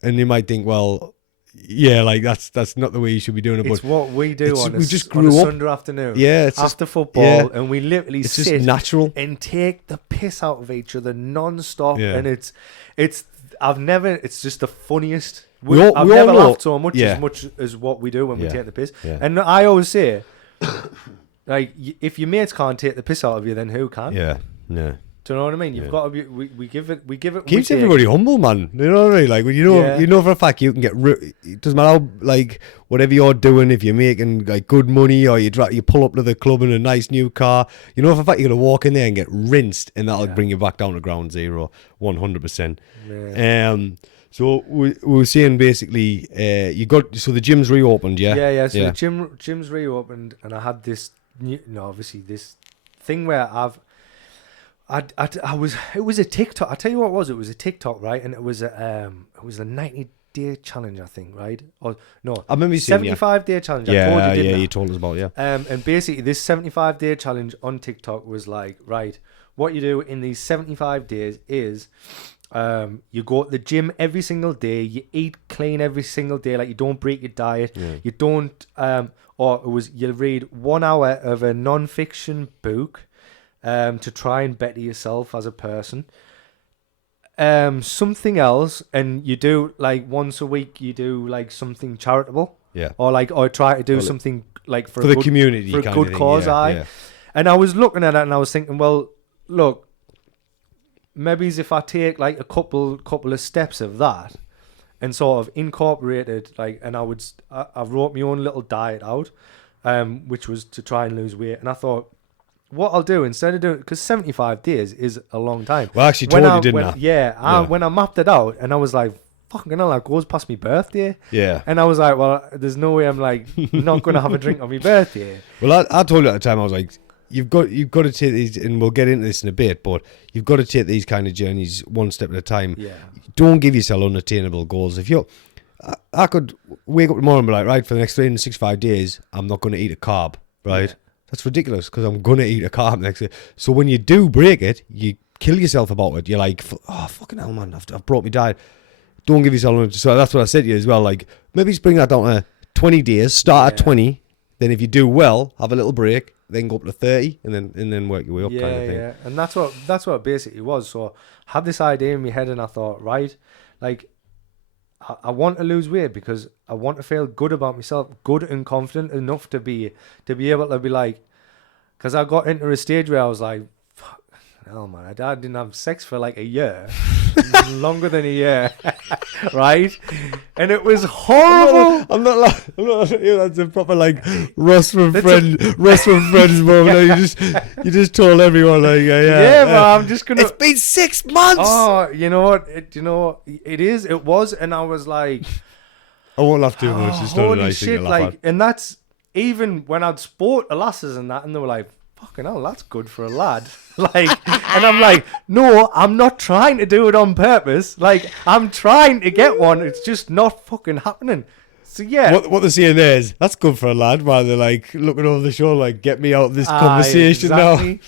And you might think, well. Yeah, like that's not the way you should be doing it. It's but what we do on a Sunday afternoon. Yeah, it's after football, and we literally it's sit just natural and take the piss out of each other non-stop. Yeah. And it's just the funniest. all I've never know, laughed so much as what we do when we take the piss. Yeah. And I always say, like, if your mates can't take the piss out of you, then who can? Yeah, yeah. Do you know what I mean? You've got to be. We give it. Keeps everybody humble, man. You know what I mean? Like, when you know for a fact you can get. It doesn't matter how, like, whatever you're doing. If you're making like good money, or you pull up to the club in a nice new car, you know for a fact you're gonna walk in there and get rinsed, and that'll bring you back down to ground zero, 100%. So we were saying basically, the gym's reopened, yeah. Yeah. So the gym's reopened, and I had this. Obviously this thing where it was a TikTok. I tell you what it was. It was a TikTok, right? And it was a 90-day challenge, I think, right? Or no, I remember 75-day challenge. I told you, you told us about And basically, this 75-day challenge on TikTok was like, right, what you do in these 75 days is, you go to the gym every single day. You eat clean every single day. Like, you don't break your diet. Yeah. You don't. You read 1 hour of a non-fiction book. To try and better yourself as a person. Something else, and you do like once a week. You do like something charitable, or try to do something like for the community, for a good cause. And I was looking at it, and I was thinking, well, look, maybe if I take like a couple of steps of that, and sort of incorporated like, and I wrote my own little diet out, which was to try and lose weight. And I thought, what I'll do instead of doing, because 75 days is a long time. Well, I actually told you, didn't I? Yeah, when I mapped it out, and I was like, fucking hell, that goes past my birthday. Yeah. And I was like, well, there's no way I'm like not going to have a drink on my birthday. Well, I told you at the time, I was like, you've got to take these, and we'll get into this in a bit, but you've got to take these kind of journeys one step at a time. Yeah. Don't give yourself unattainable goals. If you're, I could wake up tomorrow and be like, right, for the next 365 days, I'm not going to eat a carb, right? Yeah. That's ridiculous, because I'm going to eat a carb next day. So when you do break it, you kill yourself about it. You're like, oh, fucking hell, man, I've brought me diet. Don't give yourself, so that's what I said to you as well. Like, maybe just bring that down to 20 days, start at 20, then if you do well, have a little break, then go up to 30, and then work your way up, kind of thing. Yeah, and that's what it basically was. So I had this idea in my head, and I thought, right, like, I want to lose weight because I want to feel good about myself, good and confident enough to be able to be like, because I got into a stage where I was like, fuck, hell, man, I didn't have sex for like a year, longer than a year, right? And it was horrible. I'm not that's a proper like Ross from Friends moment. You just told everyone like, yeah, but I'm just gonna. It's been 6 months. Oh, you know what? It was, and I was like, I won't laugh too much. It's not a nice thing to laugh at. And that's even when I'd sport the lasses and that, and they were like, fucking hell, that's good for a lad. Like, and I'm like, no, I'm not trying to do it on purpose. Like, I'm trying to get one. It's just not fucking happening. So yeah. What they're saying there is, that's good for a lad, while they're like looking over the shoulder, like, get me out of this conversation now.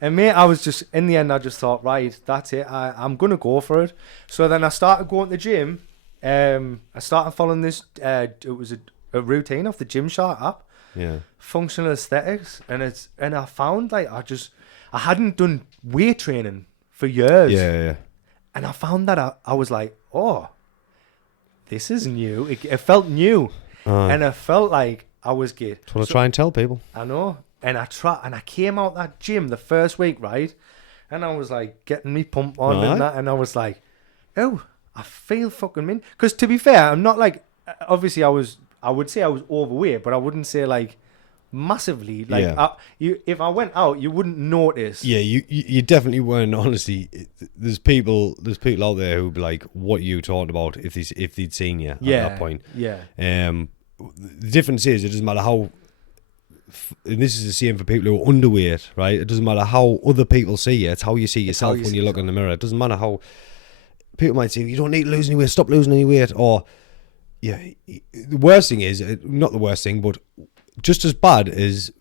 And mate, I was just, in the end, I just thought, right, that's it. I'm going to go for it. So then I started going to the gym. I started following this, it was a routine off the Gymshark app. Yeah. Functional aesthetics. And I found like, I hadn't done weight training for years. Yeah. And I found that I was like, oh, this is new. It felt new. And I felt like I was good. That's what I try and tell people. I know. And I came out that gym the first week, right? And I was like getting me pump on and that. And I was like, oh, I feel fucking mint. Because to be fair, I'm not like, obviously I would say I was overweight, but I wouldn't say like massively. Like, if I went out, you wouldn't notice. Yeah, you definitely weren't. Honestly, there's people out there who'd be like, "What are you talking about?" If they'd seen you at that point. Yeah. The difference is, it doesn't matter how. And this is the same for people who are underweight, right? It doesn't matter how other people see you; it's how you see yourself when you look in the mirror. It doesn't matter how people might say, "You don't need to lose any weight. Stop losing any weight," or yeah. The worst thing is, not the worst thing, but just as bad is,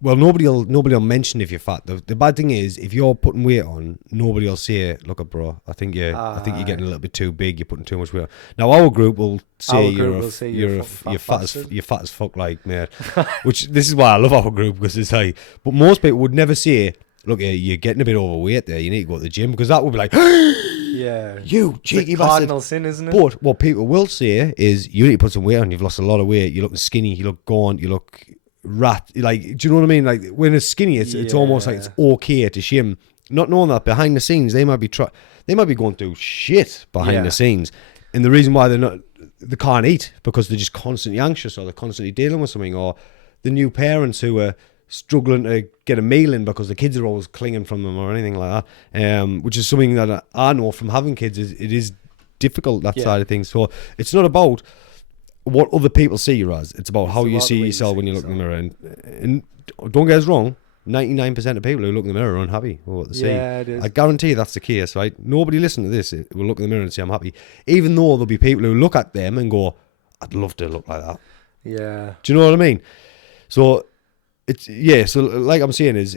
well, nobody'll mention if you're fat. The bad thing is, if you're putting weight on, nobody will say, "Look, bro, I think you're getting a little bit too big. You're putting too much weight on." Now our group will say you're fat as fuck, like, mate. Which, this is why I love our group, because it's like, but most people would never say, "Look, you're getting a bit overweight there. You need to go to the gym," because that would be like, yeah, you cheeky bastard. Cardinal sin, isn't it? But what people will say is, you need to put some weight on. You've lost a lot of weight. You look skinny. You look gaunt. You look rat. Like, do you know what I mean? Like, when it's skinny, it's almost like it's okay to shim. Not knowing that behind the scenes, they might be going through shit behind the scenes, and the reason why they can't eat, because they're just constantly anxious, or they're constantly dealing with something, or the new parents who are struggling to get a meal in because the kids are always clinging from them or anything like that, which is something that I know from having kids, it is difficult, that side of things. So it's not about what other people see you as, it's about how you see yourself when you look in the mirror. And don't get us wrong, 99% of people who look in the mirror are unhappy with what they see. It is. I guarantee that's the case, right? Nobody listening to this will look in the mirror and say, "I'm happy," even though there'll be people who look at them and go, "I'd love to look like that." Yeah. Do you know what I mean? So so like I'm saying is,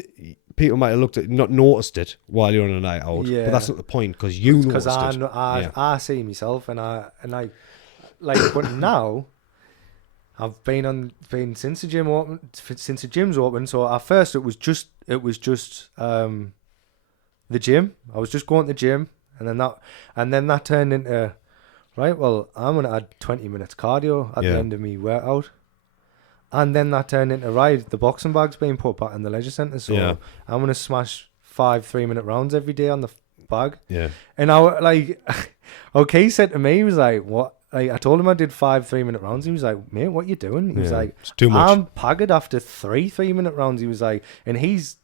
people might have not noticed it while you're on a night out, but that's not the point, because you noticed it. Because I see myself, and I like, but now I've been since the gym's open. So at first it was just the gym. I was just going to the gym, and then that turned into, right, well, I'm gonna add 20 minutes cardio at the end of my workout. And then that turned into, right, the boxing bag's being put back in the leisure centre, so I'm going to smash 5 3-minute rounds every day on the bag. Yeah. And okay, said to me, he was like, what? Like, I told him I did 5 3-minute rounds. He was like, mate, what you doing? He was like, it's too much. I'm pagged after 3 3-minute rounds. He was like, and he's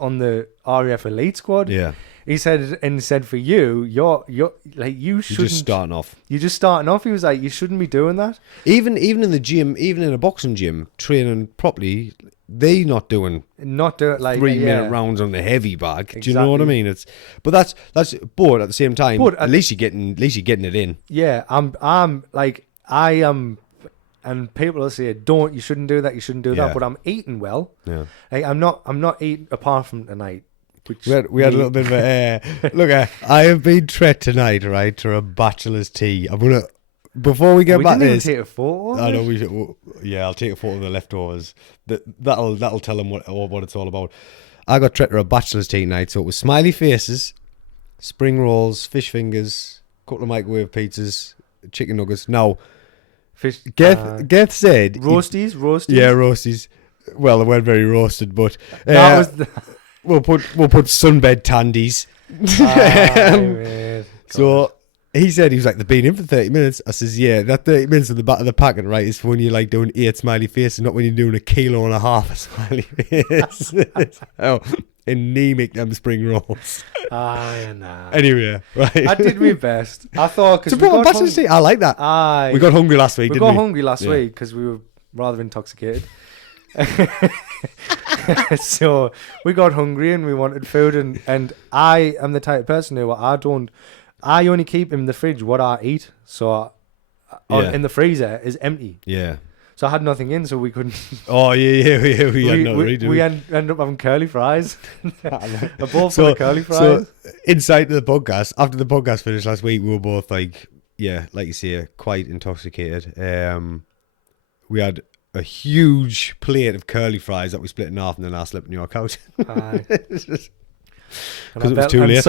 on the RAF Elite squad. Yeah. He said for you, you're like, you shouldn't. You're just starting off. You're just starting off. He was like, you shouldn't be doing that. Even in the gym, even in a boxing gym, training properly, they not doing Not do it like 3-minute rounds on the heavy bag. Do you know what I mean? But that's but at the same time, But at least you're getting it in. Yeah, I'm like, I am, and people will say, you shouldn't do that, you shouldn't do Yeah. that. But I'm eating well. Yeah. Like, I'm not eating apart from tonight. Which We had a little bit of a look. I have been treated tonight, right, to a bachelor's tea. I'm gonna before we get we back to didn't even this. take a photo. I know we should. Yeah, I'll take a photo of the leftovers. That'll tell them what it's all about. I got treated to a bachelor's tea night, so it was smiley faces, spring rolls, fish fingers, couple of microwave pizzas, chicken nuggets. Now, Fish. Geth said Roasties. Yeah, roasties. Well, they weren't very roasted, but That was the. we'll put sunbed tandies. Man. So he said, he was like, they've been in for 30 minutes. I says, yeah, that 30 minutes at the back of the packet, right, is for when you're like doing 8 smiley faces, not when you're doing 1.5 kilos of smiley face. Oh, anemic them spring rolls. Nah. Anyway, right. I did my best. I thought, because To put on bachelor's tea, I like that. We got hungry last week, we didn't got we? hungry last week because we were rather intoxicated. So we got hungry and we wanted food, and I am the type of person who I only keep in the fridge what I eat, so Yeah. in the freezer is empty, Yeah. so I had nothing in, so we couldn't. Oh, yeah. We had no redo. We ended up having curly fries, a bowl full So, of curly fries. inside the podcast, after the podcast finished last week, we were both like, yeah, like you say, quite intoxicated. We had a huge plate of curly fries that we split in half, and then I slept on your couch. Aye. Because And it was too late.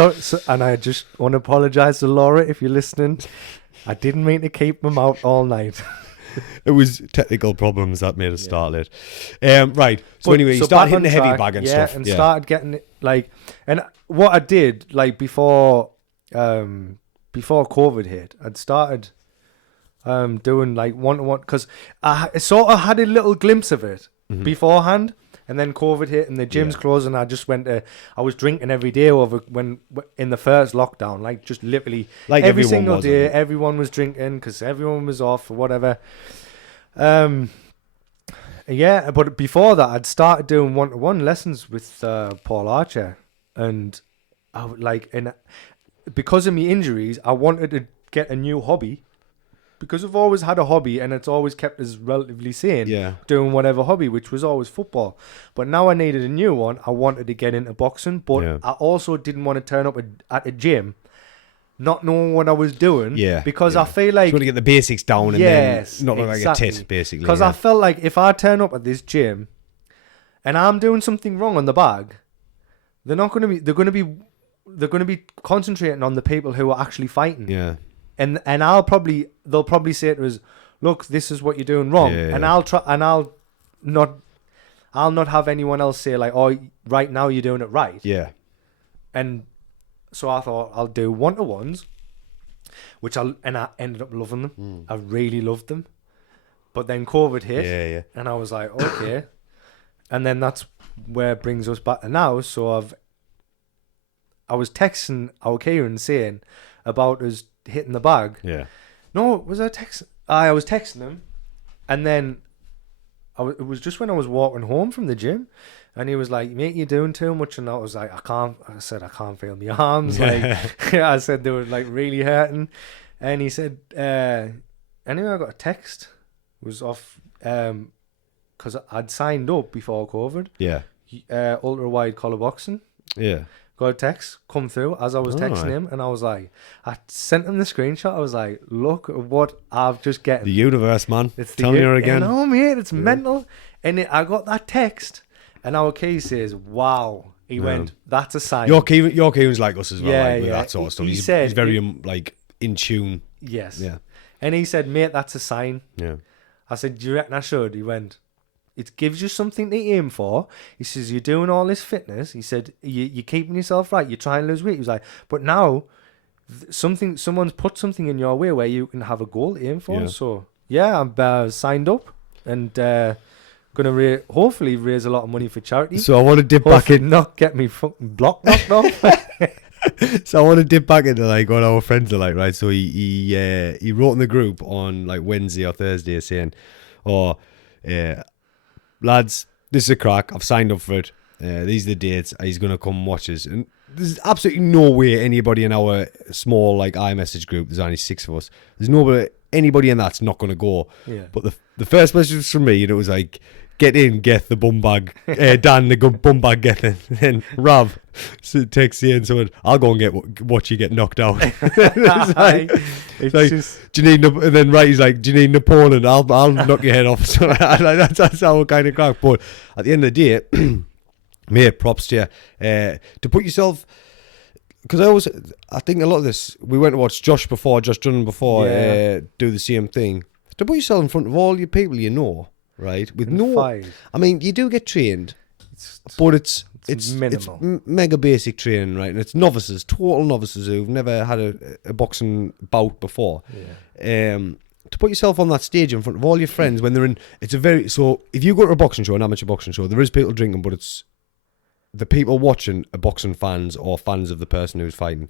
And I just want to apologise to Laura if you're listening. I didn't mean to keep them out all night. It was technical problems that made us start late. Right. So anyway, you started back hitting the on heavy track, bag and yeah, stuff. and started getting it like. And what I did like before COVID hit, I'd started doing like 1-to-1 because I sort of had a little glimpse of it beforehand. And then COVID hit and the gym's closed, and I just I was drinking every day in the first lockdown, like just literally Like every everyone single was, day, I think. everyone was drinking because everyone was off or whatever. Yeah, but before that, I'd started doing 1-to-1 lessons with Paul Archer, and I would because of my injuries, I wanted to get a new hobby. Because I've always had a hobby and it's always kept us relatively sane, Yeah. doing whatever hobby, which was always football. But now I needed a new one. I wanted to get into boxing, but Yeah. I also didn't want to turn up at a gym not knowing what I was doing. Yeah. Because yeah. I feel You like... want to get the basics down and Yes, then not look like exactly. a tit, basically. Because I felt like if I turn up at this gym and I'm doing something wrong on the bag, they're going to be concentrating on the people who are actually fighting. Yeah. And they'll probably say to us, look, this is what you're doing wrong. Yeah. And I'll not have anyone else say like, oh, right now you're doing it right. Yeah. And so I thought I'll do 1-to-1s, and I ended up loving them. I really loved them. But then COVID hit. Yeah. And I was like, okay. And then that's where it brings us back to now. So I was texting our Kieran saying about us hitting the bag. Yeah. No, was I texting? I was texting him, and then it was just when I was walking home from the gym, and he was like, "Mate, you're doing too much," and I was like, I said, "I can't feel my arms." Like, I said they were like really hurting, and he said, anyway, I got a text. It was off because I'd signed up before COVID. Yeah. Ultra wide collar boxing. Yeah. Got a text come through as I was texting him, and I was like, I sent him the screenshot. I was like, look at what I've just getting. The universe, man. It's Telling you again. No, mate, it's mental. And I got that text, and our key says, wow. He went, that's a sign. Your Kieran's like us as well, Yeah, like, with yeah. that sort of stuff. He He's said very like in tune. Yes. Yeah. And he said, mate, that's a sign. Yeah. I said, do you reckon I should? He it gives you something to aim for. He says, you're doing all this fitness. He said, you're keeping yourself right. You're trying to lose weight. He was like, but now someone's put something in your way where you can have a goal to aim for. Yeah. So yeah, I'm signed up and gonna hopefully raise a lot of money for charity. So I want to dip back Hopefully in. not get me fucking block knocked off. So I want to dip back into like what our friends are like, right? So he wrote in the group on like Wednesday or Thursday saying, "Oh, lads, this is a crack. I've signed up for it. These are the dates. He's gonna come watch us." And there's absolutely no way anybody in our small like iMessage group. There's only 6 of us. There's nobody, anybody in that's not gonna go. Yeah. But the first message was from me, and it was like, "Get in, get the bum bag, Dan, the bum bag, get in." And Rav texts you and someone, "I'll go and watch you get knocked out." It's like, just do you need? And then he's like, "Do you need an opponent? I'll knock your head off." So like, that's our kind of crack. But at the end of the day, mate, props to you to put yourself. Because I think a lot of this, we went to watch Josh Dunn before, Yeah. do the same thing. To put yourself in front of all your people you know, right? With no, fight. I mean, you do get trained, It's but it's minimal. mega basic training, right? And it's novices, total novices who've never had a boxing bout before. Yeah. To put yourself on that stage in front of all your friends when they're in, so if you go to a boxing show, an amateur boxing show, there is people drinking, but it's the people watching are boxing fans or fans of the person who's fighting.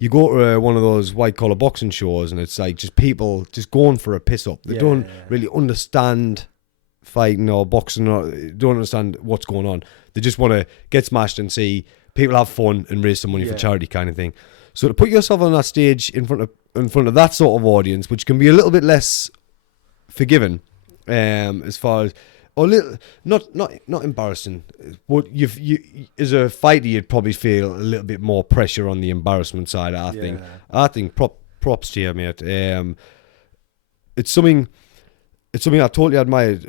You go to one of those white collar boxing shows and it's like just people just going for a piss up. They don't really understand fighting or boxing or don't understand what's going on. They just want to get smashed and see people have fun and raise some money for charity kind of thing. So to put yourself on that stage in front of that sort of audience, which can be a little bit less forgiving, as far as not embarrassing. But you as a fighter, you'd probably feel a little bit more pressure on the embarrassment side. I think props to you, mate. It's something I totally admire,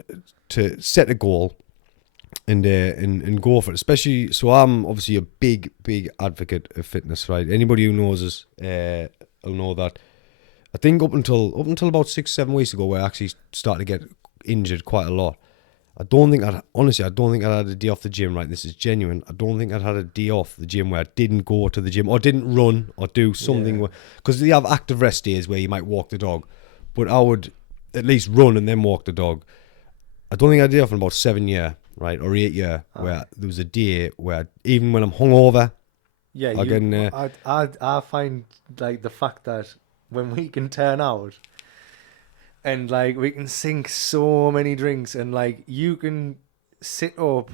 to set a goal and go for it. Especially, so I'm obviously a big advocate of fitness, right? Anybody who knows us will know that. I think up until about 6-7 weeks ago, where I actually started to get injured quite a lot. I don't think I'd had a day off the gym, right? This is genuine. I don't think I'd had a day off the gym where I didn't go to the gym or didn't run or do something. Because they have active rest days where you might walk the dog. But I would at least run and then walk the dog. I don't think I had a day off in about 7 years, right? Or 8 years, where there was a day where even when I'm hungover, I find like the fact that when we can turn out and like we can sink so many drinks and like you can sit up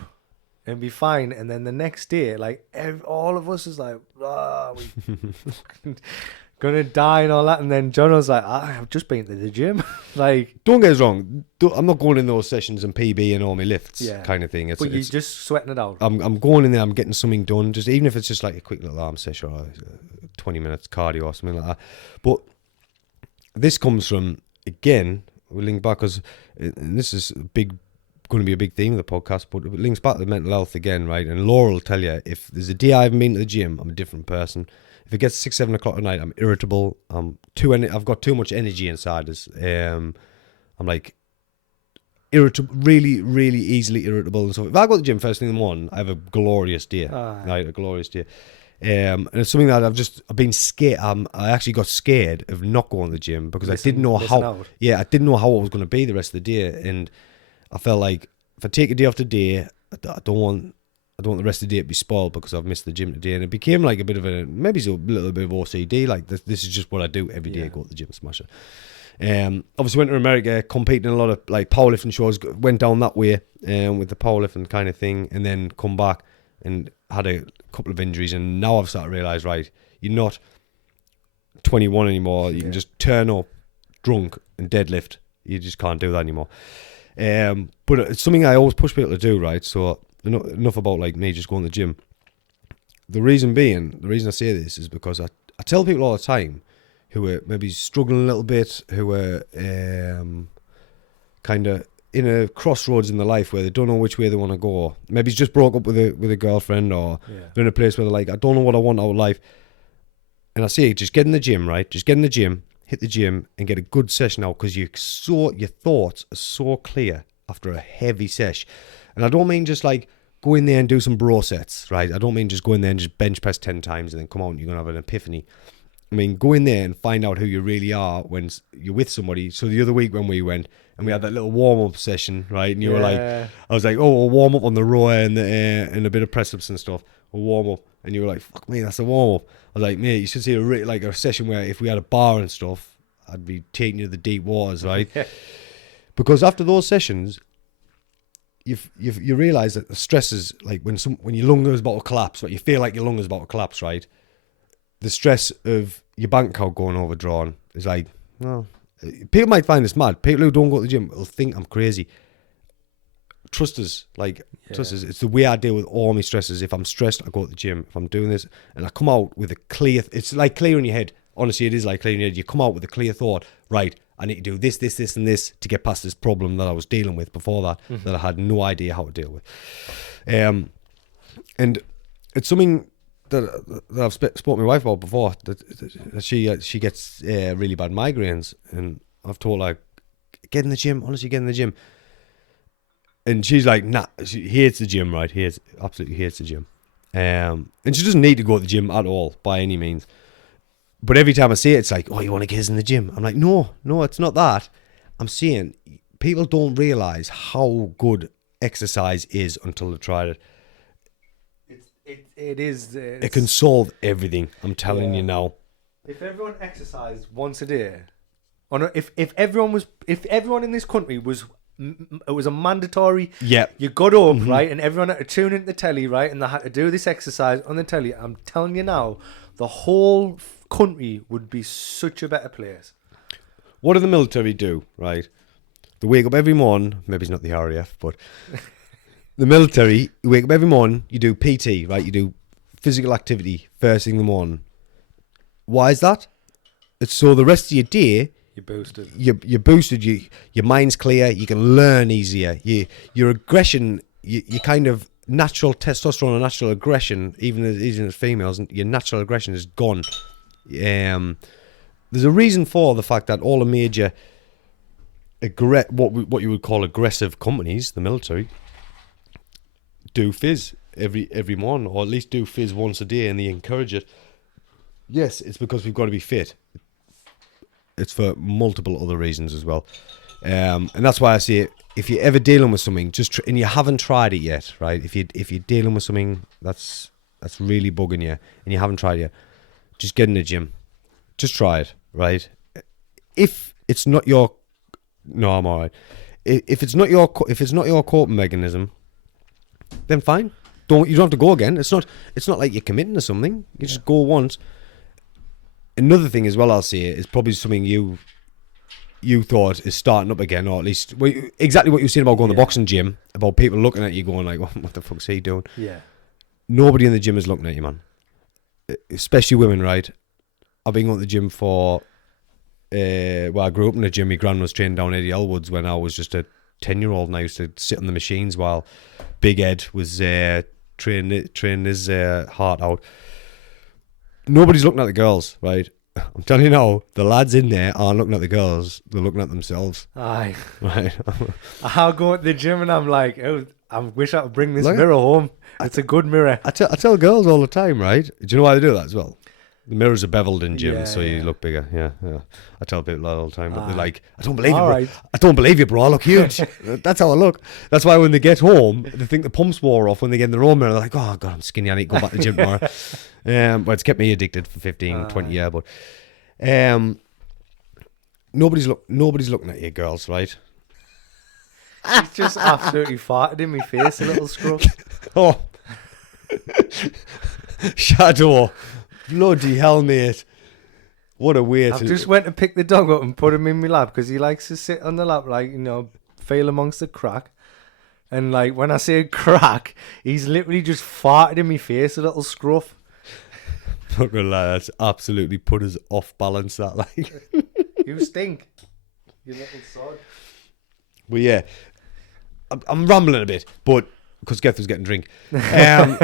and be fine, and then the next day like all of us is like, we gonna die and all that, and then John was like, I've just been to the gym. Like, don't get us wrong, I'm not going in those sessions and PB and all my lifts kind of thing. But you're just sweating it out. I'm going in there, I'm getting something done, just even if it's just like a quick little arm session or 20 minutes cardio or something like that. But this comes from, again, we link back, because this is going to be a big theme of the podcast, but it links back to mental health again, right? And Laura will tell you, if there's a day I haven't been to the gym, I'm a different person. If it gets 6-7 o'clock at night, I'm irritable. I've got too much energy inside us. I'm like irritable, really, really easily irritable. And so if I go to the gym first thing in the morning, I have a glorious day, right? A glorious day. And it's something that I've been scared. I actually got scared of not going to the gym because I didn't know how. Yeah, I didn't know how it was going to be the rest of the day, and I felt like if I take a day off today, I don't want the rest of the day to be spoiled because I've missed the gym today. And it became like a bit of maybe it's a little bit of OCD. Like this is just what I do every day. I go to the gym and smash it. Obviously went to America, competing in a lot of like powerlifting shows. Went down that way with the powerlifting kind of thing, and then come back and had a couple of injuries. And now I've started to realise, right, you're not 21 anymore. You can just turn up drunk and deadlift. You just can't do that anymore. But it's something I always push people to do, right? So enough about like me just going to the gym. The reason I say this is because I tell people all the time who are maybe struggling a little bit, who are kind of in a crossroads in their life where they don't know which way they want to go. Maybe he's just broke up with a girlfriend, or they're in a place where they're like, I don't know what I want out of life. And I say, just get in the gym, right? Just get in the gym, hit the gym, and get a good session out, because your thoughts are so clear after a heavy sesh. And I don't mean just like go in there and do some bro sets, right? I don't mean just go in there and just bench press 10 times and then come out and you're going to have an epiphany. I mean, go in there and find out who you really are when you're with somebody. So the other week when we went and we had that little warm-up session, right? And you were like, I was like, oh, we'll warm up on the row and a bit of press-ups and stuff. We'll warm up. And you were like, fuck me, that's a warm-up. I was like, mate, you should see a session where if we had a bar and stuff, I'd be taking you to the deep waters, right? Because after those sessions, you realise that the stress is like when your lung is about to collapse, right? You feel like your lung is about to collapse, right? The stress of your bank account going overdrawn is like, no. People might find this mad. People who don't go to the gym will think I'm crazy. Trust us, trust us. It's the way I deal with all my stresses. If I'm stressed, I go to the gym. If I'm doing this, and I come out with a clear, it's like clear in your head. Honestly, it is like clear in your head. You come out with a clear thought, right? I need to do this, this, this, and this to get past this problem that I was dealing with before that, that I had no idea how to deal with. And it's something that I've spoken to my wife about before, that she gets really bad migraines, and I've told her, get in the gym, honestly, get in the gym. And she's like, nah, she hates the gym, right? Absolutely hates the gym. And she doesn't need to go to the gym at all, by any means. But every time I say it, it's like, oh, you want to get us in the gym? I'm like, no, it's not that. I'm saying people don't realise how good exercise is until they've tried it. It is. It can solve everything. I'm telling you now. If everyone exercised once a day, if everyone in this country was, it was a mandatory. Yeah. You got up, right, and everyone had to tune into the telly, right, and they had to do this exercise on the telly. I'm telling you now, the whole country would be such a better place. What do the military do, right? They wake up every morning. Maybe it's not the RAF, but the military, you wake up every morning, you do PT, right? You do physical activity first thing in the morning. Why is that? It's so the rest of your day, you're boosted. You're boosted. Your mind's clear. You can learn easier. Your aggression, you kind of natural testosterone and natural aggression, even as females, your natural aggression is gone. There's a reason for the fact that all the major what you would call aggressive companies, the military, do fizz every morning, or at least do fizz once a day, and they encourage it. Yes, it's because we've got to be fit. It's for multiple other reasons as well, and that's why I say, if you're ever dealing with something, and you haven't tried it yet, right? If you're dealing with something that's really bugging you and you haven't tried it yet, just get in the gym. Just try it, right? If it's not your, no, I'm alright. If it's not your coping mechanism, then fine. You don't have to go again. It's not like you're committing to something. You just go once. Another thing as well, I'll say, is probably something you thought is starting up again, or at least exactly what you were saying about going to the boxing gym, about people looking at you going like, what the fuck's he doing? Yeah. Nobody in the gym is looking at you, man. Especially women, right? I've been going to the gym for, I grew up in the gym. My gran was trained down Eddie Elwood's when I was just a 10-year-old, and I used to sit on the machines while Big Ed was training his heart out. Nobody's looking at the girls, right? I'm telling you now, the lads in there aren't looking at the girls, they're looking at themselves. Aye. Right. I'll go to the gym and I'm like, oh, I wish I could bring this mirror home. It's a good mirror. I tell girls all the time, right? Do you know why they do that as well? The mirrors are beveled in gyms, so you look bigger. Yeah. I tell people that all the time, but they're like, I don't believe you, bro. Right. I don't believe you, bro. I look huge. That's how I look. That's why when they get home, they think the pumps wore off. When they get in their own mirror, they're like, oh, God, I'm skinny. I need to go back to the gym tomorrow. But it's kept me addicted for 15, 20 years. But nobody's looking at you, girls, right? He's just absolutely farted in my face, a little scrub. Oh. Shadow. Bloody hell, mate. What a way I just went to pick the dog up and put him in my lap because he likes to sit on the lap, like, feel amongst the crack. And, like, when I say crack, he's literally just farted in my face, a little scruff. Not gonna lie, that's absolutely put us off balance, that, like. You stink, you little sod. Well, yeah. I'm rambling a bit, but because Geth was getting drink. I'm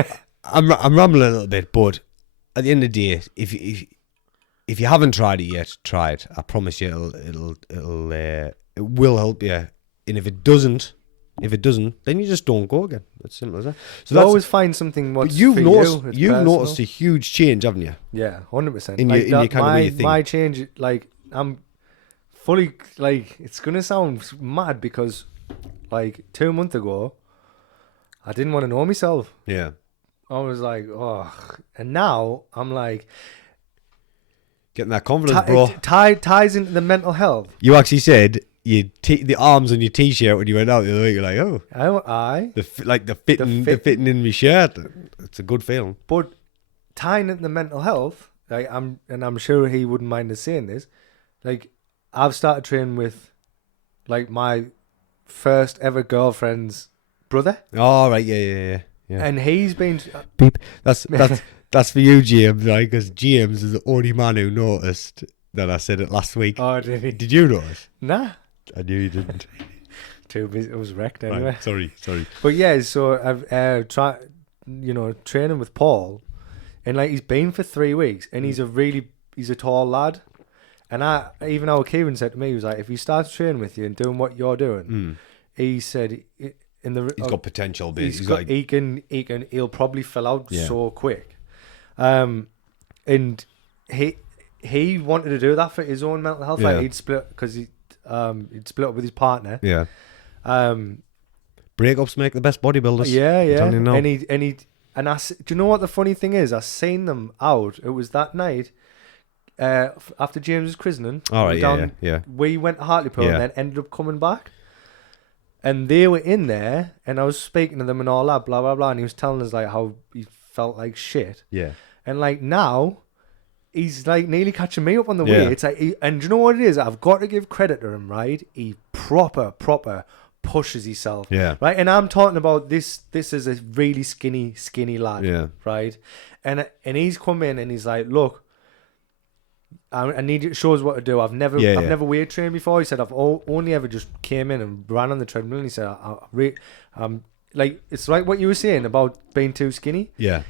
rambling a little bit, but at the end of the day, if you haven't tried it yet, try it. I promise you, it will help you. And if it doesn't, If it doesn't, then you just don't go again. It's simple as that. So you always find something but what's you've for noticed you. It's you've personal. noticed a huge change, haven't you? Yeah, 100%. In your kind of way you think. My change, like, I'm fully, like, it's gonna sound mad because, like, 2 months ago, I didn't want to know myself. Yeah. I was like, oh, and now I'm like, Getting that confidence, bro. it ties into the mental health. You actually said the arms on your t-shirt when you went out the other week. You're like, oh, the fitting in my shirt. It's a good feeling. But tying into the mental health, like I'm sure he wouldn't mind us saying this. Like, I've started training with, like, my first ever girlfriend's brother. Oh, right, yeah. And he's been Beep. That's for you, James, right? Because James is the only man who noticed that I said it last week. Oh, did he? Did you notice? Nah. I knew you didn't. Too busy. It was wrecked anyway. Right, sorry. But yeah, so I've tried, training with Paul, and like he's been for 3 weeks, and he's a tall lad, and even our Kieran said to me, he was like, if he starts training with you and doing what you're doing, he said he's got potential. He'll probably fill out so quick. And he wanted to do that for his own mental health. Like, he'd split because he'd split up with his partner. Yeah. Breakups make the best bodybuilders. Yeah. You know. Do you know what the funny thing is? I seen them out. It was that night after James's christening. All right. Yeah. We went to Hartlepool and then ended up coming back. And they were in there, and I was speaking to them and all that, blah blah blah. And he was telling us like how he felt like shit. Yeah. And like now, he's like nearly catching me up on the way. It's like, and do you know what it is? I've got to give credit to him, right? He proper pushes himself. Yeah. Right. And I'm talking about this. This is a really skinny lad. Yeah. Right. And he's come in and he's like, look, I need you to show us what to do. I've never weight trained before. He said, I've only ever just came in and ran on the treadmill. And he said, like, it's like what you were saying about being too skinny. Yeah.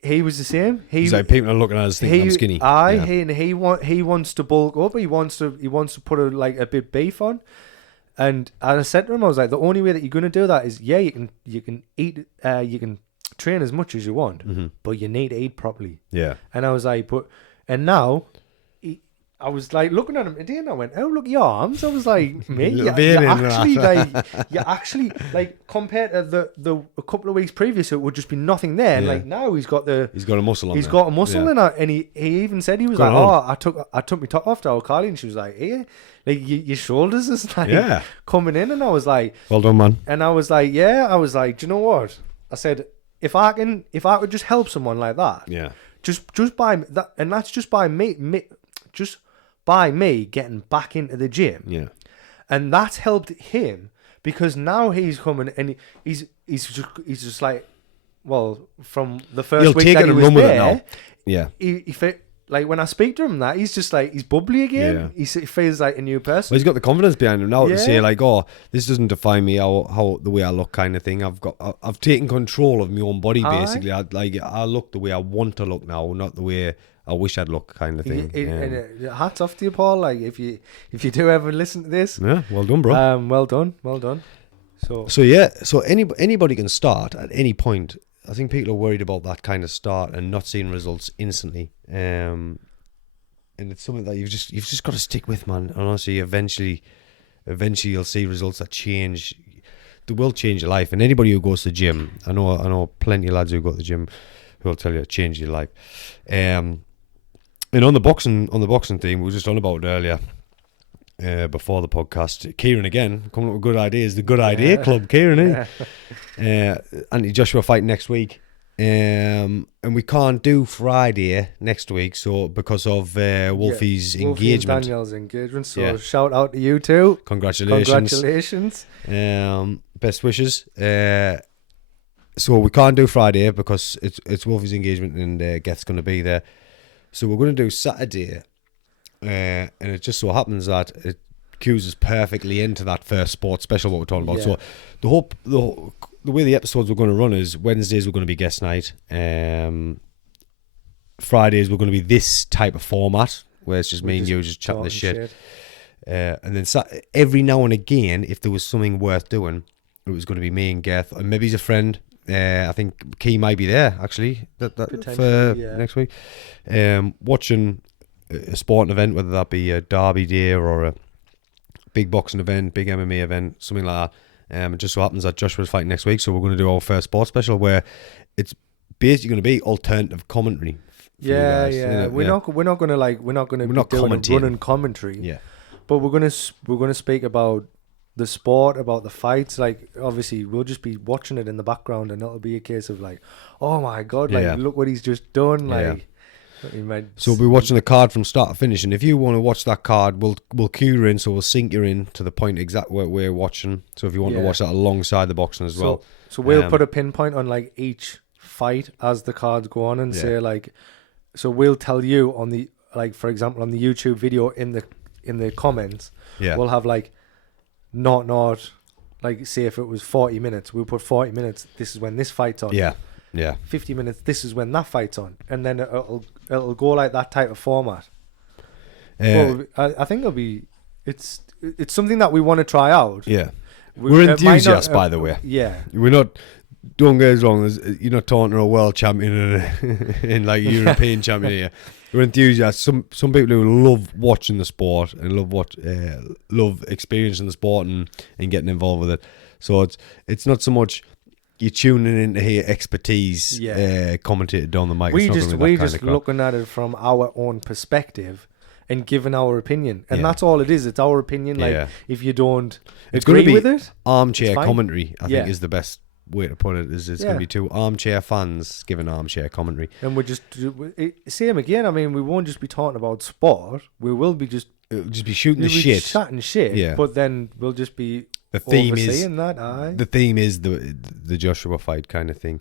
He was the same. He's like, people are looking at us thinking I'm skinny. He wants to bulk up. He wants to put a bit beef on. And I said to him, I was like, the only way that you're going to do that is, you can eat, you can train as much as you want, but you need to eat properly. Yeah. And I was like, and now, I was like looking at him today, and I went, "Oh, look at your arms." I was like, "Mate, you're actually like compared to the a couple of weeks previous, it would just be nothing there. And like now, he's got a muscle on. He's got a muscle in it, and he even said he was like, "Oh, I took my top off to our Carly," and she was like, "Hey, like your shoulders is like coming in," and I was like, "Well done, man." And I was like, "Yeah," I was like, "Do you know what?" I said, "If I could just help someone like that, just by that, and that's just by me getting back into the gym. Yeah. And that's helped him because now he's coming and he's just like, well, from the first week that he was there, he like when I speak to him that he's just like, he's bubbly again. He feels like a new person. Well, he's got the confidence behind him now to say like, oh, this doesn't define me how the way I look kind of thing. I've taken control of my own body basically. I look the way I want to look now, not the way I wish I'd look kind of thing. And hats off to you, Paul. Like if you do ever listen to this, well done, bro. Well done. So anybody can start at any point. I think people are worried about that kind of start and not seeing results instantly. And it's something that you've just got to stick with, man. And honestly, eventually you'll see results that change. They will change your life. And anybody who goes to the gym, I know plenty of lads who go to the gym who will tell you it change your life. And on the boxing theme, we were just on about it earlier. Before the podcast, Kieran again coming up with good ideas. The Good Idea Club, Kieran, Anthony Joshua fight next week, and we can't do Friday next week, so because of Wolfie's engagement, Daniel's engagement. So shout out to you too. Congratulations. Best wishes. So we can't do Friday because it's Wolfie's engagement and Geth's going to be there. So we're going to do Saturday. And it just so happens that it cues us perfectly into that first sports special what we're talking about. So the way the episodes we're going to run is Wednesdays we're going to be guest night. Fridays we're going to be this type of format where it's just me and you just chatting the shit. And then every now and again, if there was something worth doing, it was going to be me and Gareth, and maybe he's a friend. I think Key might be there actually for next week. Watching a sporting event, whether that be a derby day or a big boxing event, big MMA event, something like that. It just so happens that Joshua's fighting next week, so we're going to do our first sports special where it's basically going to be alternative commentary. Yeah, you know, we're not going to be doing a running commentary. Yeah, but we're going to speak about the sport, about the fights. Like, obviously, we'll just be watching it in the background, and it'll be a case of like, oh my god, like look what he's just done, like. So we'll be watching the card from start to finish, and if you want to watch that card, we'll cue you in, so we'll sync you in to the point exactly where we're watching. So if you want to watch that alongside the boxing as well, so we'll put a pinpoint on like each fight as the cards go on, and say like, so we'll tell you on the, like, for example, on the YouTube video in the comments, we'll have like not like, say if it was 40 minutes, we'll put 40 minutes. This is when this fight's on. Yeah. 50 minutes. This is when that fight's on, and then it'll go like that type of format. I think it'll be. It's something that we want to try out. Yeah, we're enthusiasts, by the way. Yeah, we're not. Don't get us wrong. You're not talking to a world champion in like a European champion here. We're enthusiasts. Some people who love watching the sport and love experiencing the sport and getting involved with it. So it's not so much you're tuning in to hear expertise commentated down the mic. We just looking at it from our own perspective and giving our opinion, and that's all it is. It's our opinion. Like, if you don't agree with it, armchair commentary, I think, is the best way to put it. It's going to be two armchair fans giving armchair commentary, and we're just same again. I mean, we won't just be talking about sport. We will be it'll just be shooting the shit, chatting shit. Yeah, but then we'll just be. The theme is the Joshua fight kind of thing.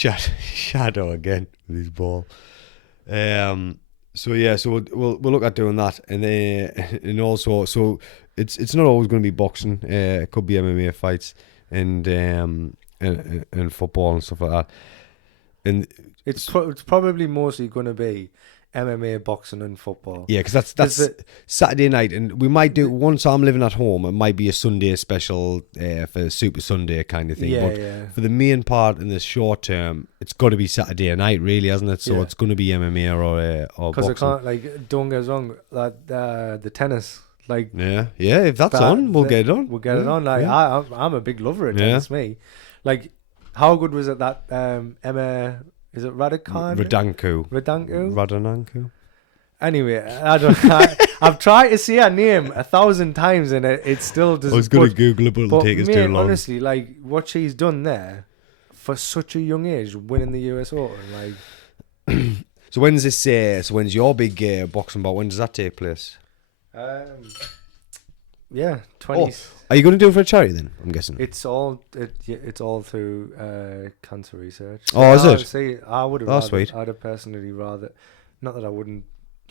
Shadow again with his ball. So we'll look at doing that, and also, so it's not always going to be boxing. It could be MMA fights and football and stuff like that. And it's probably mostly going to be MMA, boxing, and football. Yeah, because that's Saturday night, and we might do, once I'm living at home, it might be a Sunday special for Super Sunday kind of thing. But for the main part in the short term, it's got to be Saturday night, really, hasn't it? So it's going to be MMA or boxing. Because I can't, like, don't get us wrong, that the tennis, like, if that's on, we'll get it on. We'll get it on. Like, I'm a big lover of tennis. Me, like, how good was it that Emma? Is it Raducanu? Anyway, I've tried to say her name 1,000 times and it still doesn't. I was going to Google it, but it'll take us too long. Honestly, like, what she's done there for such a young age, winning the US Open, like. So when's this? So when's your big boxing bout? When does that take place? 20. Are you going to do it for a charity then? I'm guessing it's all through cancer research. Oh, is it? See, I would have. Oh, sweet. I'd have personally rather, not that I wouldn't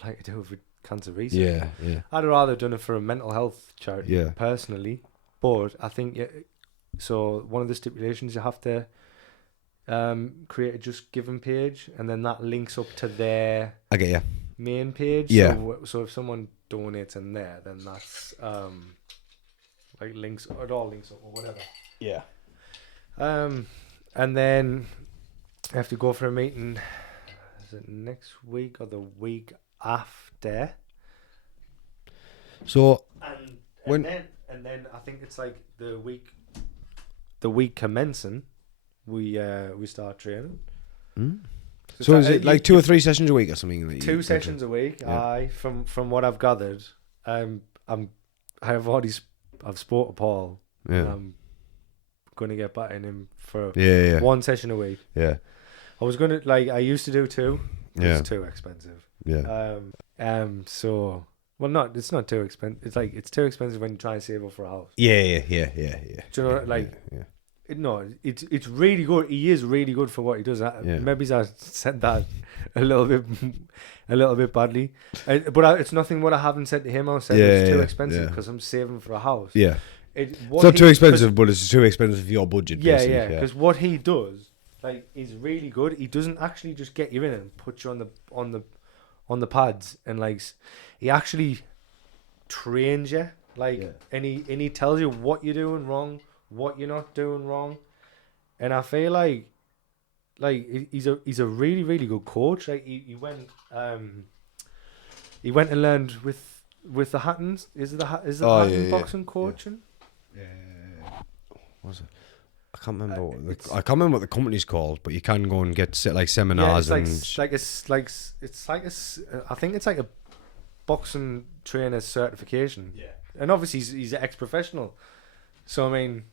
like to do it for cancer research. Yeah. I'd rather done it for a mental health charity. Personally, but I think so. One of the stipulations, you have to create a Just Giving page, and then that links up to their main page. Yeah. So if someone donates in there, then that's like links, it all links up or whatever. Yeah. And then I have to go for a meeting. Is it next week or the week after? So and then I think it's like the week commencing, we start training. So is it like 2 or 3 sessions a week or something? That 2 sessions a week. Yeah. From what I've gathered, I've spoke to Paul. Yeah. And I'm gonna get back in him for 1 session a week. Yeah. I was gonna, like, I used to do 2. It's too expensive. Yeah. So, well, it's not too expensive. It's like, it's too expensive when you try and save up for a house. Yeah. Do you know, like, it's really good. He is really good for what he does. Maybe I said that a little bit badly, but it's nothing what I haven't said to him. I said it's too expensive because I'm saving for a house. Yeah, it's not too expensive, but it's too expensive for your budget. Yeah. Because what he does, like, is really good. He doesn't actually just get you in and put you on the pads, and like, he actually trains you and he tells you what you're doing wrong, what you're not doing wrong, and I feel like he's a really really good coach. Like he went and learned with the Hattons. Is the Hatton boxing coaching? Yeah. What was it? I can't remember. I can't remember what the company's called, but you can go and get seminars I and think it's like a boxing trainer certification. Yeah. And obviously he's an ex-professional, so I mean,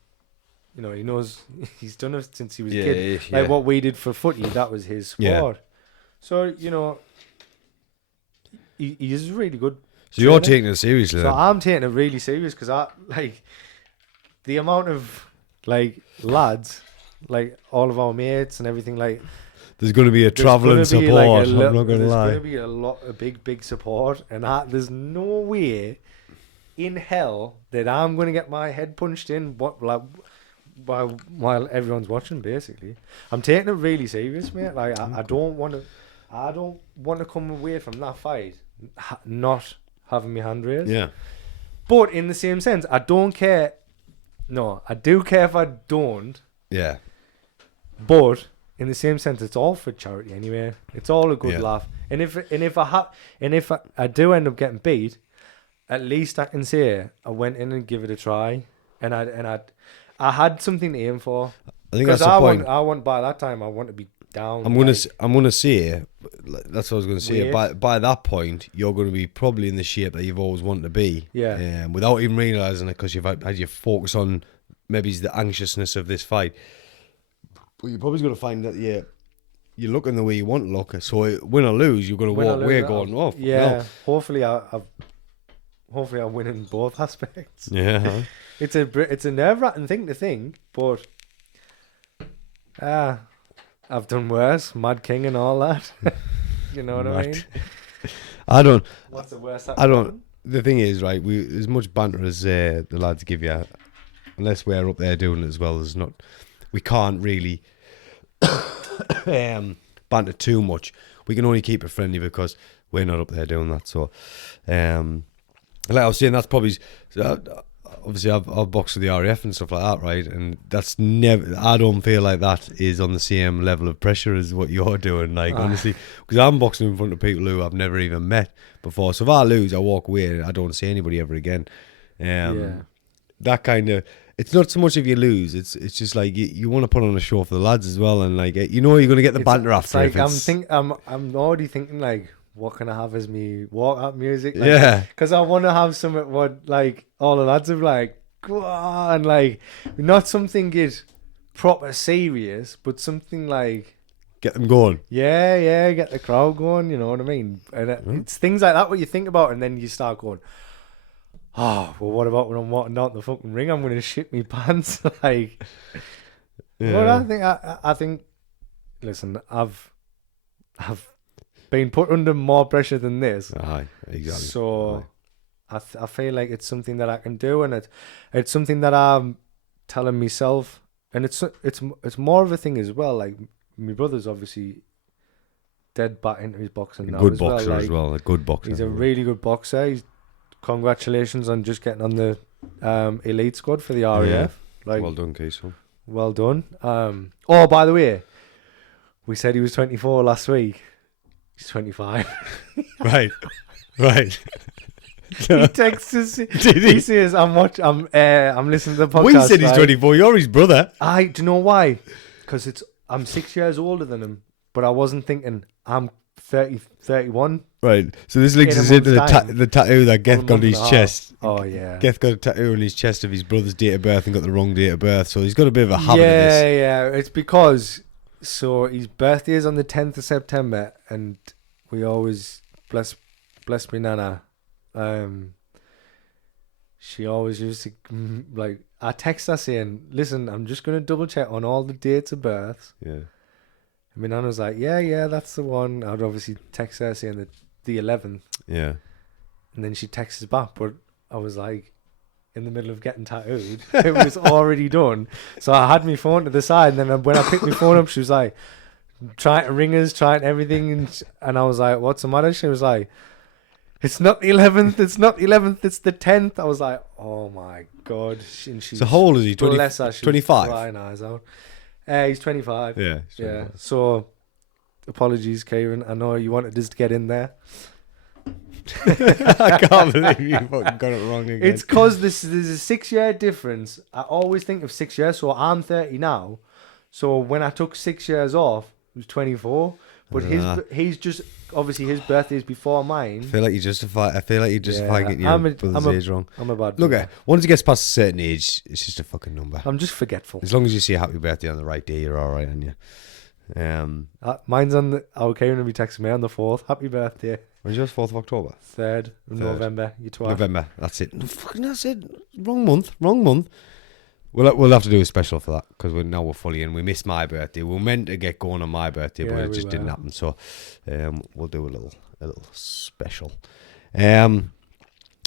you know, he knows he's done it since he was a kid. Yeah. Like what we did for footy, that was his sport. Yeah. So you know, he is really good. So you're taking it seriously. So then? I'm taking it really serious because I like the amount of like lads, like all of our mates and everything. Like there's going to be a travelling support. I'm not going to lie. There's going to be a big support, and there's no way in hell that I'm going to get my head punched in. While everyone's watching, basically, I'm taking it really serious, mate. Like I don't want to come away from that fight not having my hand raised. Yeah. But in the same sense, I don't care. No, I do care if I don't. Yeah. But in the same sense, it's all for charity anyway. It's all a good laugh. And if I do end up getting beat, at least I can say I went in and give it a try, and I had something to aim for. I think that's the point. I want by that time I want to be down. I'm gonna say that's what I was gonna say. By that point, you're gonna be probably in the shape that you've always wanted to be. Yeah. Without even realizing it, because you've had your focus on maybe the anxiousness of this fight. But you're probably gonna find that you're looking the way you want to look. So win or lose, you're gonna walk away going, "Oh, yeah." No. Hopefully, I win in both aspects. Yeah. It's a nerve-wracking thing to think, but I've done worse, Mad King and all that. You know what I mean? I don't. What's the worst? I don't. The thing is, right? As much banter as the lads give you, unless we're up there doing it as well, as not. We can't really banter too much. We can only keep it friendly because we're not up there doing that. So, like I was saying, that's probably obviously I've boxed with the RAF and stuff like that, right? And that's never. I don't feel like that is on the same level of pressure as what you're doing. Like honestly, because I'm boxing in front of people who I've never even met before. So if I lose, I walk away and I don't see anybody ever again. That kind of. It's not so much if you lose. It's just like you want to put on a show for the lads as well, and like you're going to get the banter after. Like I'm already thinking like, what can I have as me walk-out music? Like, yeah. Because I want to have something what like all the lads are like, go on, like not something get proper serious, but something like get them going. Yeah, get the crowd going. You know what I mean? And it's things like that what you think about, and then you start going, oh, well, what about when I'm walking down the fucking ring? I'm going to shit me pants. Like, but I think, listen, I've been put under more pressure than this. Aye, exactly. So I feel like it's something that I can do, and it's something that I'm telling myself, and it's more of a thing as well. Like my brother's obviously dead back into his boxing now. Good as boxer well. as well. A good boxer. He's a really good boxer. Congratulations on just getting on the elite squad for the RAF. Yeah. Like, well done, Keisel. Well done. Oh, by the way, we said he was 24 last week. He's 25. Right. He texts us. He says, "I'm listening to the podcast." We said he's 24. You're his brother. Do you know why? Because I'm 6 years older than him, but I wasn't thinking I'm 30, 31. Right, so this links us into the tattoo that Geth got on his chest. Oh yeah, Geth got a tattoo on his chest of his brother's date of birth and got the wrong date of birth, so he's got a bit of a habit of this. Yeah, it's because his birthday is on the 10th of September, and we always bless me nana. She always used to like I text her saying, "Listen, I'm just gonna double check on all the dates of birth." Yeah. I mean, Nana was like, yeah, that's the one. I'd obviously text her saying that the 11th. Yeah. And then she texts back, but I was like in the middle of getting tattooed. It was already done. So I had my phone to the side, and then when I picked my phone up, she was like trying to ring us, trying everything. And I was like, what's the matter? She was like, It's not the 11th. It's not the 11th. It's the 10th. I was like, oh my God. And So how old is he? 20, bless her, she was 25? crying eyes out. He's 25. Yeah. Yeah. So, apologies, Kieran. I know you wanted us to get in there. I can't believe you fucking got it wrong again. It's because there's a 6-year difference. I always think of 6 years. So I'm 30 now. So when I took 6 years off, it was 24. But he's just obviously his birthday is before mine. I feel like you justify getting your brother's age wrong. I'm a bad Look, brother. once it gets past a certain age, it's just a fucking number. I'm just forgetful. As long as you say happy birthday on the right day, you're all right, aren't you? Mine's on the. Karen will be texting me on the 4th. Happy birthday. When's yours? 4th of October. 3rd of November. You twat. November. That's it. No, fucking that's it. Wrong month. We'll have to do a special for that because we're fully in. We missed my birthday. We were meant to get going on my birthday, but it just didn't happen. So we'll do a little special.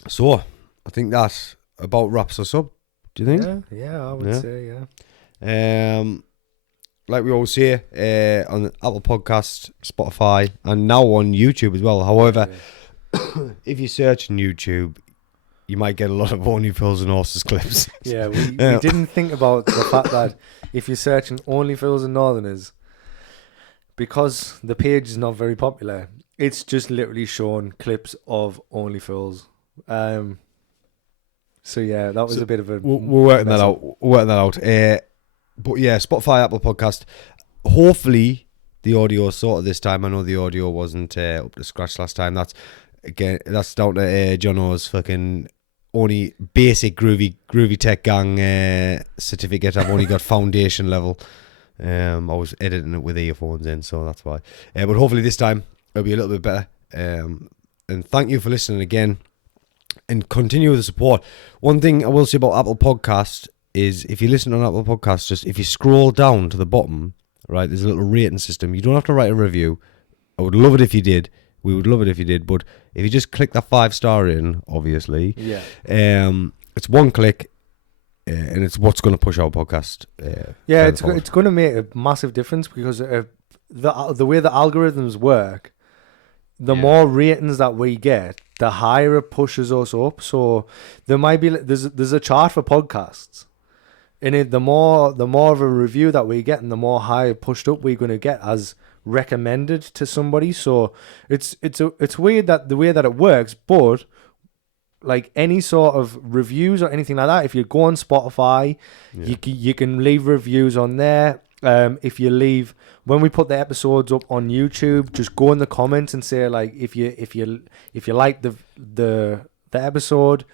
So I think that about wraps us up. Do you think? Yeah, I would say yeah. Like we always say, on Apple Podcast, Spotify, and now on YouTube as well. However, if you search on YouTube, you might get a lot of Only Fools and Horses clips. Yeah, we didn't think about the fact that if you're searching Only Fools and Northerners, because the page is not very popular, it's just literally showing clips of Only Fools. So yeah, that was a bit of a. We're working that out. But yeah, Spotify, Apple Podcast. Hopefully the audio is sorted this time. I know the audio wasn't up to scratch last time. That's down to John O's fucking only basic groovy tech gang certificate. I've only got foundation level. I was editing it with earphones in, so that's why. But hopefully this time it'll be a little bit better. And thank you for listening again. And continue with the support. One thing I will say about Apple Podcast is if you listen on Apple Podcasts, just if you scroll down to the bottom, right, there's a little rating system. You don't have to write a review. I would love it if you did. We would love it if you did. But if you just click that 5-star in, obviously, it's one click, and it's what's going to push our podcast. It's going to make a massive difference because the way the algorithms work, the more ratings that we get, the higher it pushes us up. So there might be there's a chart for podcasts. And the more of a review that we get and the more high pushed up we're going to get as recommended to somebody. So it's weird that the way that it works, but like any sort of reviews or anything like that, if you go on Spotify, you can leave reviews on there. If you leave, when we put the episodes up on YouTube, just go in the comments and say like if you like the episode.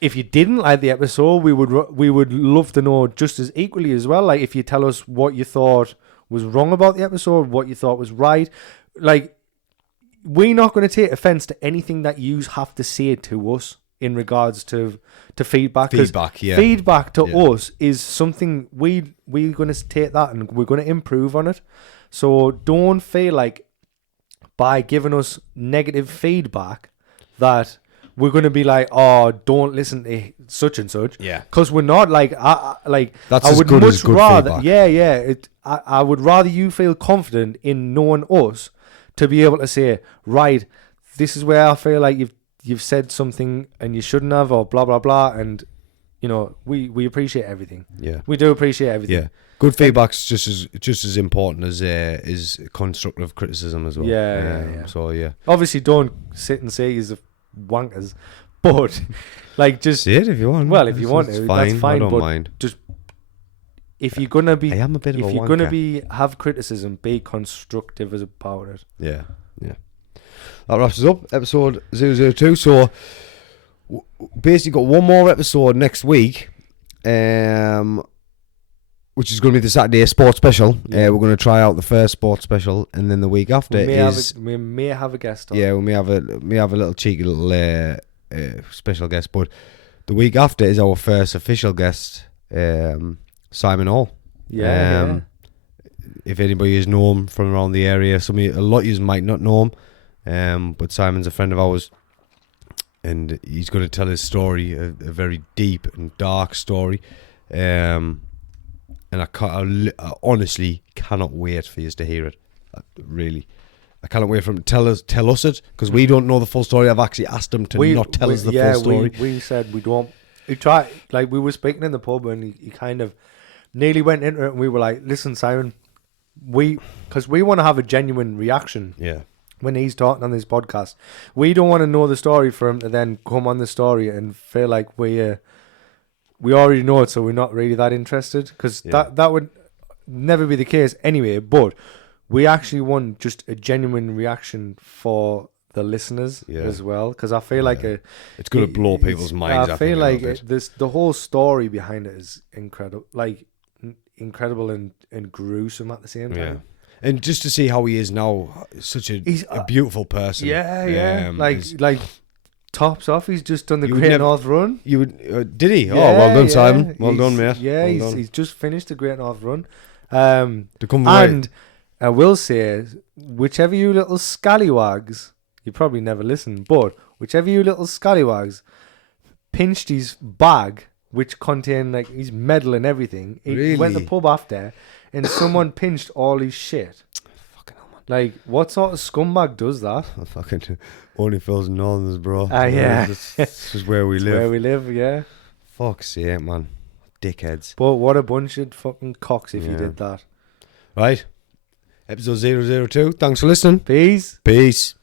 If you didn't like the episode, we would love to know just as equally as well. Like if you tell us what you thought was wrong about the episode, what you thought was right. Like we're not going to take offense to anything that you have to say to us in regards to feedback. Feedback to us is something we're going to take that and we're going to improve on it. So don't feel like by giving us negative feedback that we're going to be like, oh, don't listen to such and such. Yeah. Because we're not like, that's I as would good much as good rather, feedback. I would rather you feel confident in knowing us to be able to say, right, this is where I feel like you've said something and you shouldn't have, or blah blah blah, and you know we appreciate everything. Yeah, we do appreciate everything. Yeah, good feedback's just as important as constructive criticism as well. Yeah. So yeah, obviously don't sit and say he's wankers, but like just say it if you want. Well, if you want to, that's fine. I don't but mind. Just if you're gonna be, I am a bit of a wanker. If you're gonna have criticism, be constructive about it. Yeah. That wraps us up, episode 002. So, basically got one more episode next week, which is going to be the Saturday sports special. We're going to try out the first sports special, and then the week after we may have a guest on. Yeah, we may have a little cheeky little special guest, but the week after is our first official guest, Simon Hall. Yeah. If anybody is know him from around the area, a lot of you might not know him. But Simon's a friend of ours, and he's going to tell his story, a very deep and dark story, and I honestly cannot wait for you to hear it, really. I can't wait for him to tell us it, because we don't know the full story. I've actually asked him to not tell us the full story. We said we don't. He tried, like, we were speaking in the pub, and he kind of nearly went into it, and we were like, listen, Simon, because we want to have a genuine reaction. Yeah. When he's talking on this podcast, we don't want to know the story for him to then come on the story and feel like we already know it, so we're not really that interested, because that would never be the case anyway. But we actually want just a genuine reaction for the listeners as well, because I feel like it's going to blow people's minds. I feel like the whole story behind it is incredible, like incredible and gruesome at the same time. Yeah. And just to see how he is now, such a beautiful person. Yeah. Like tops off. He's just done the Great North Run. You would did he? Well done, Simon. Well done, mate. Yeah, well he's just finished the Great North Run. To come and I will say, whichever you little scallywags, you probably never listen, but whichever you little scallywags pinched his bag, which contained like his medal and everything. He went to the pub after, and someone pinched all his shit. Fucking hell, man. Like, what sort of scumbag does that? Fucking only Phil's Northerners, bro. Yeah. This is where we live. Where we live, yeah. Fuck's sake, man. Dickheads. But what a bunch of fucking cocks if you did that. Right. Episode 002. Thanks for listening. Peace. Peace.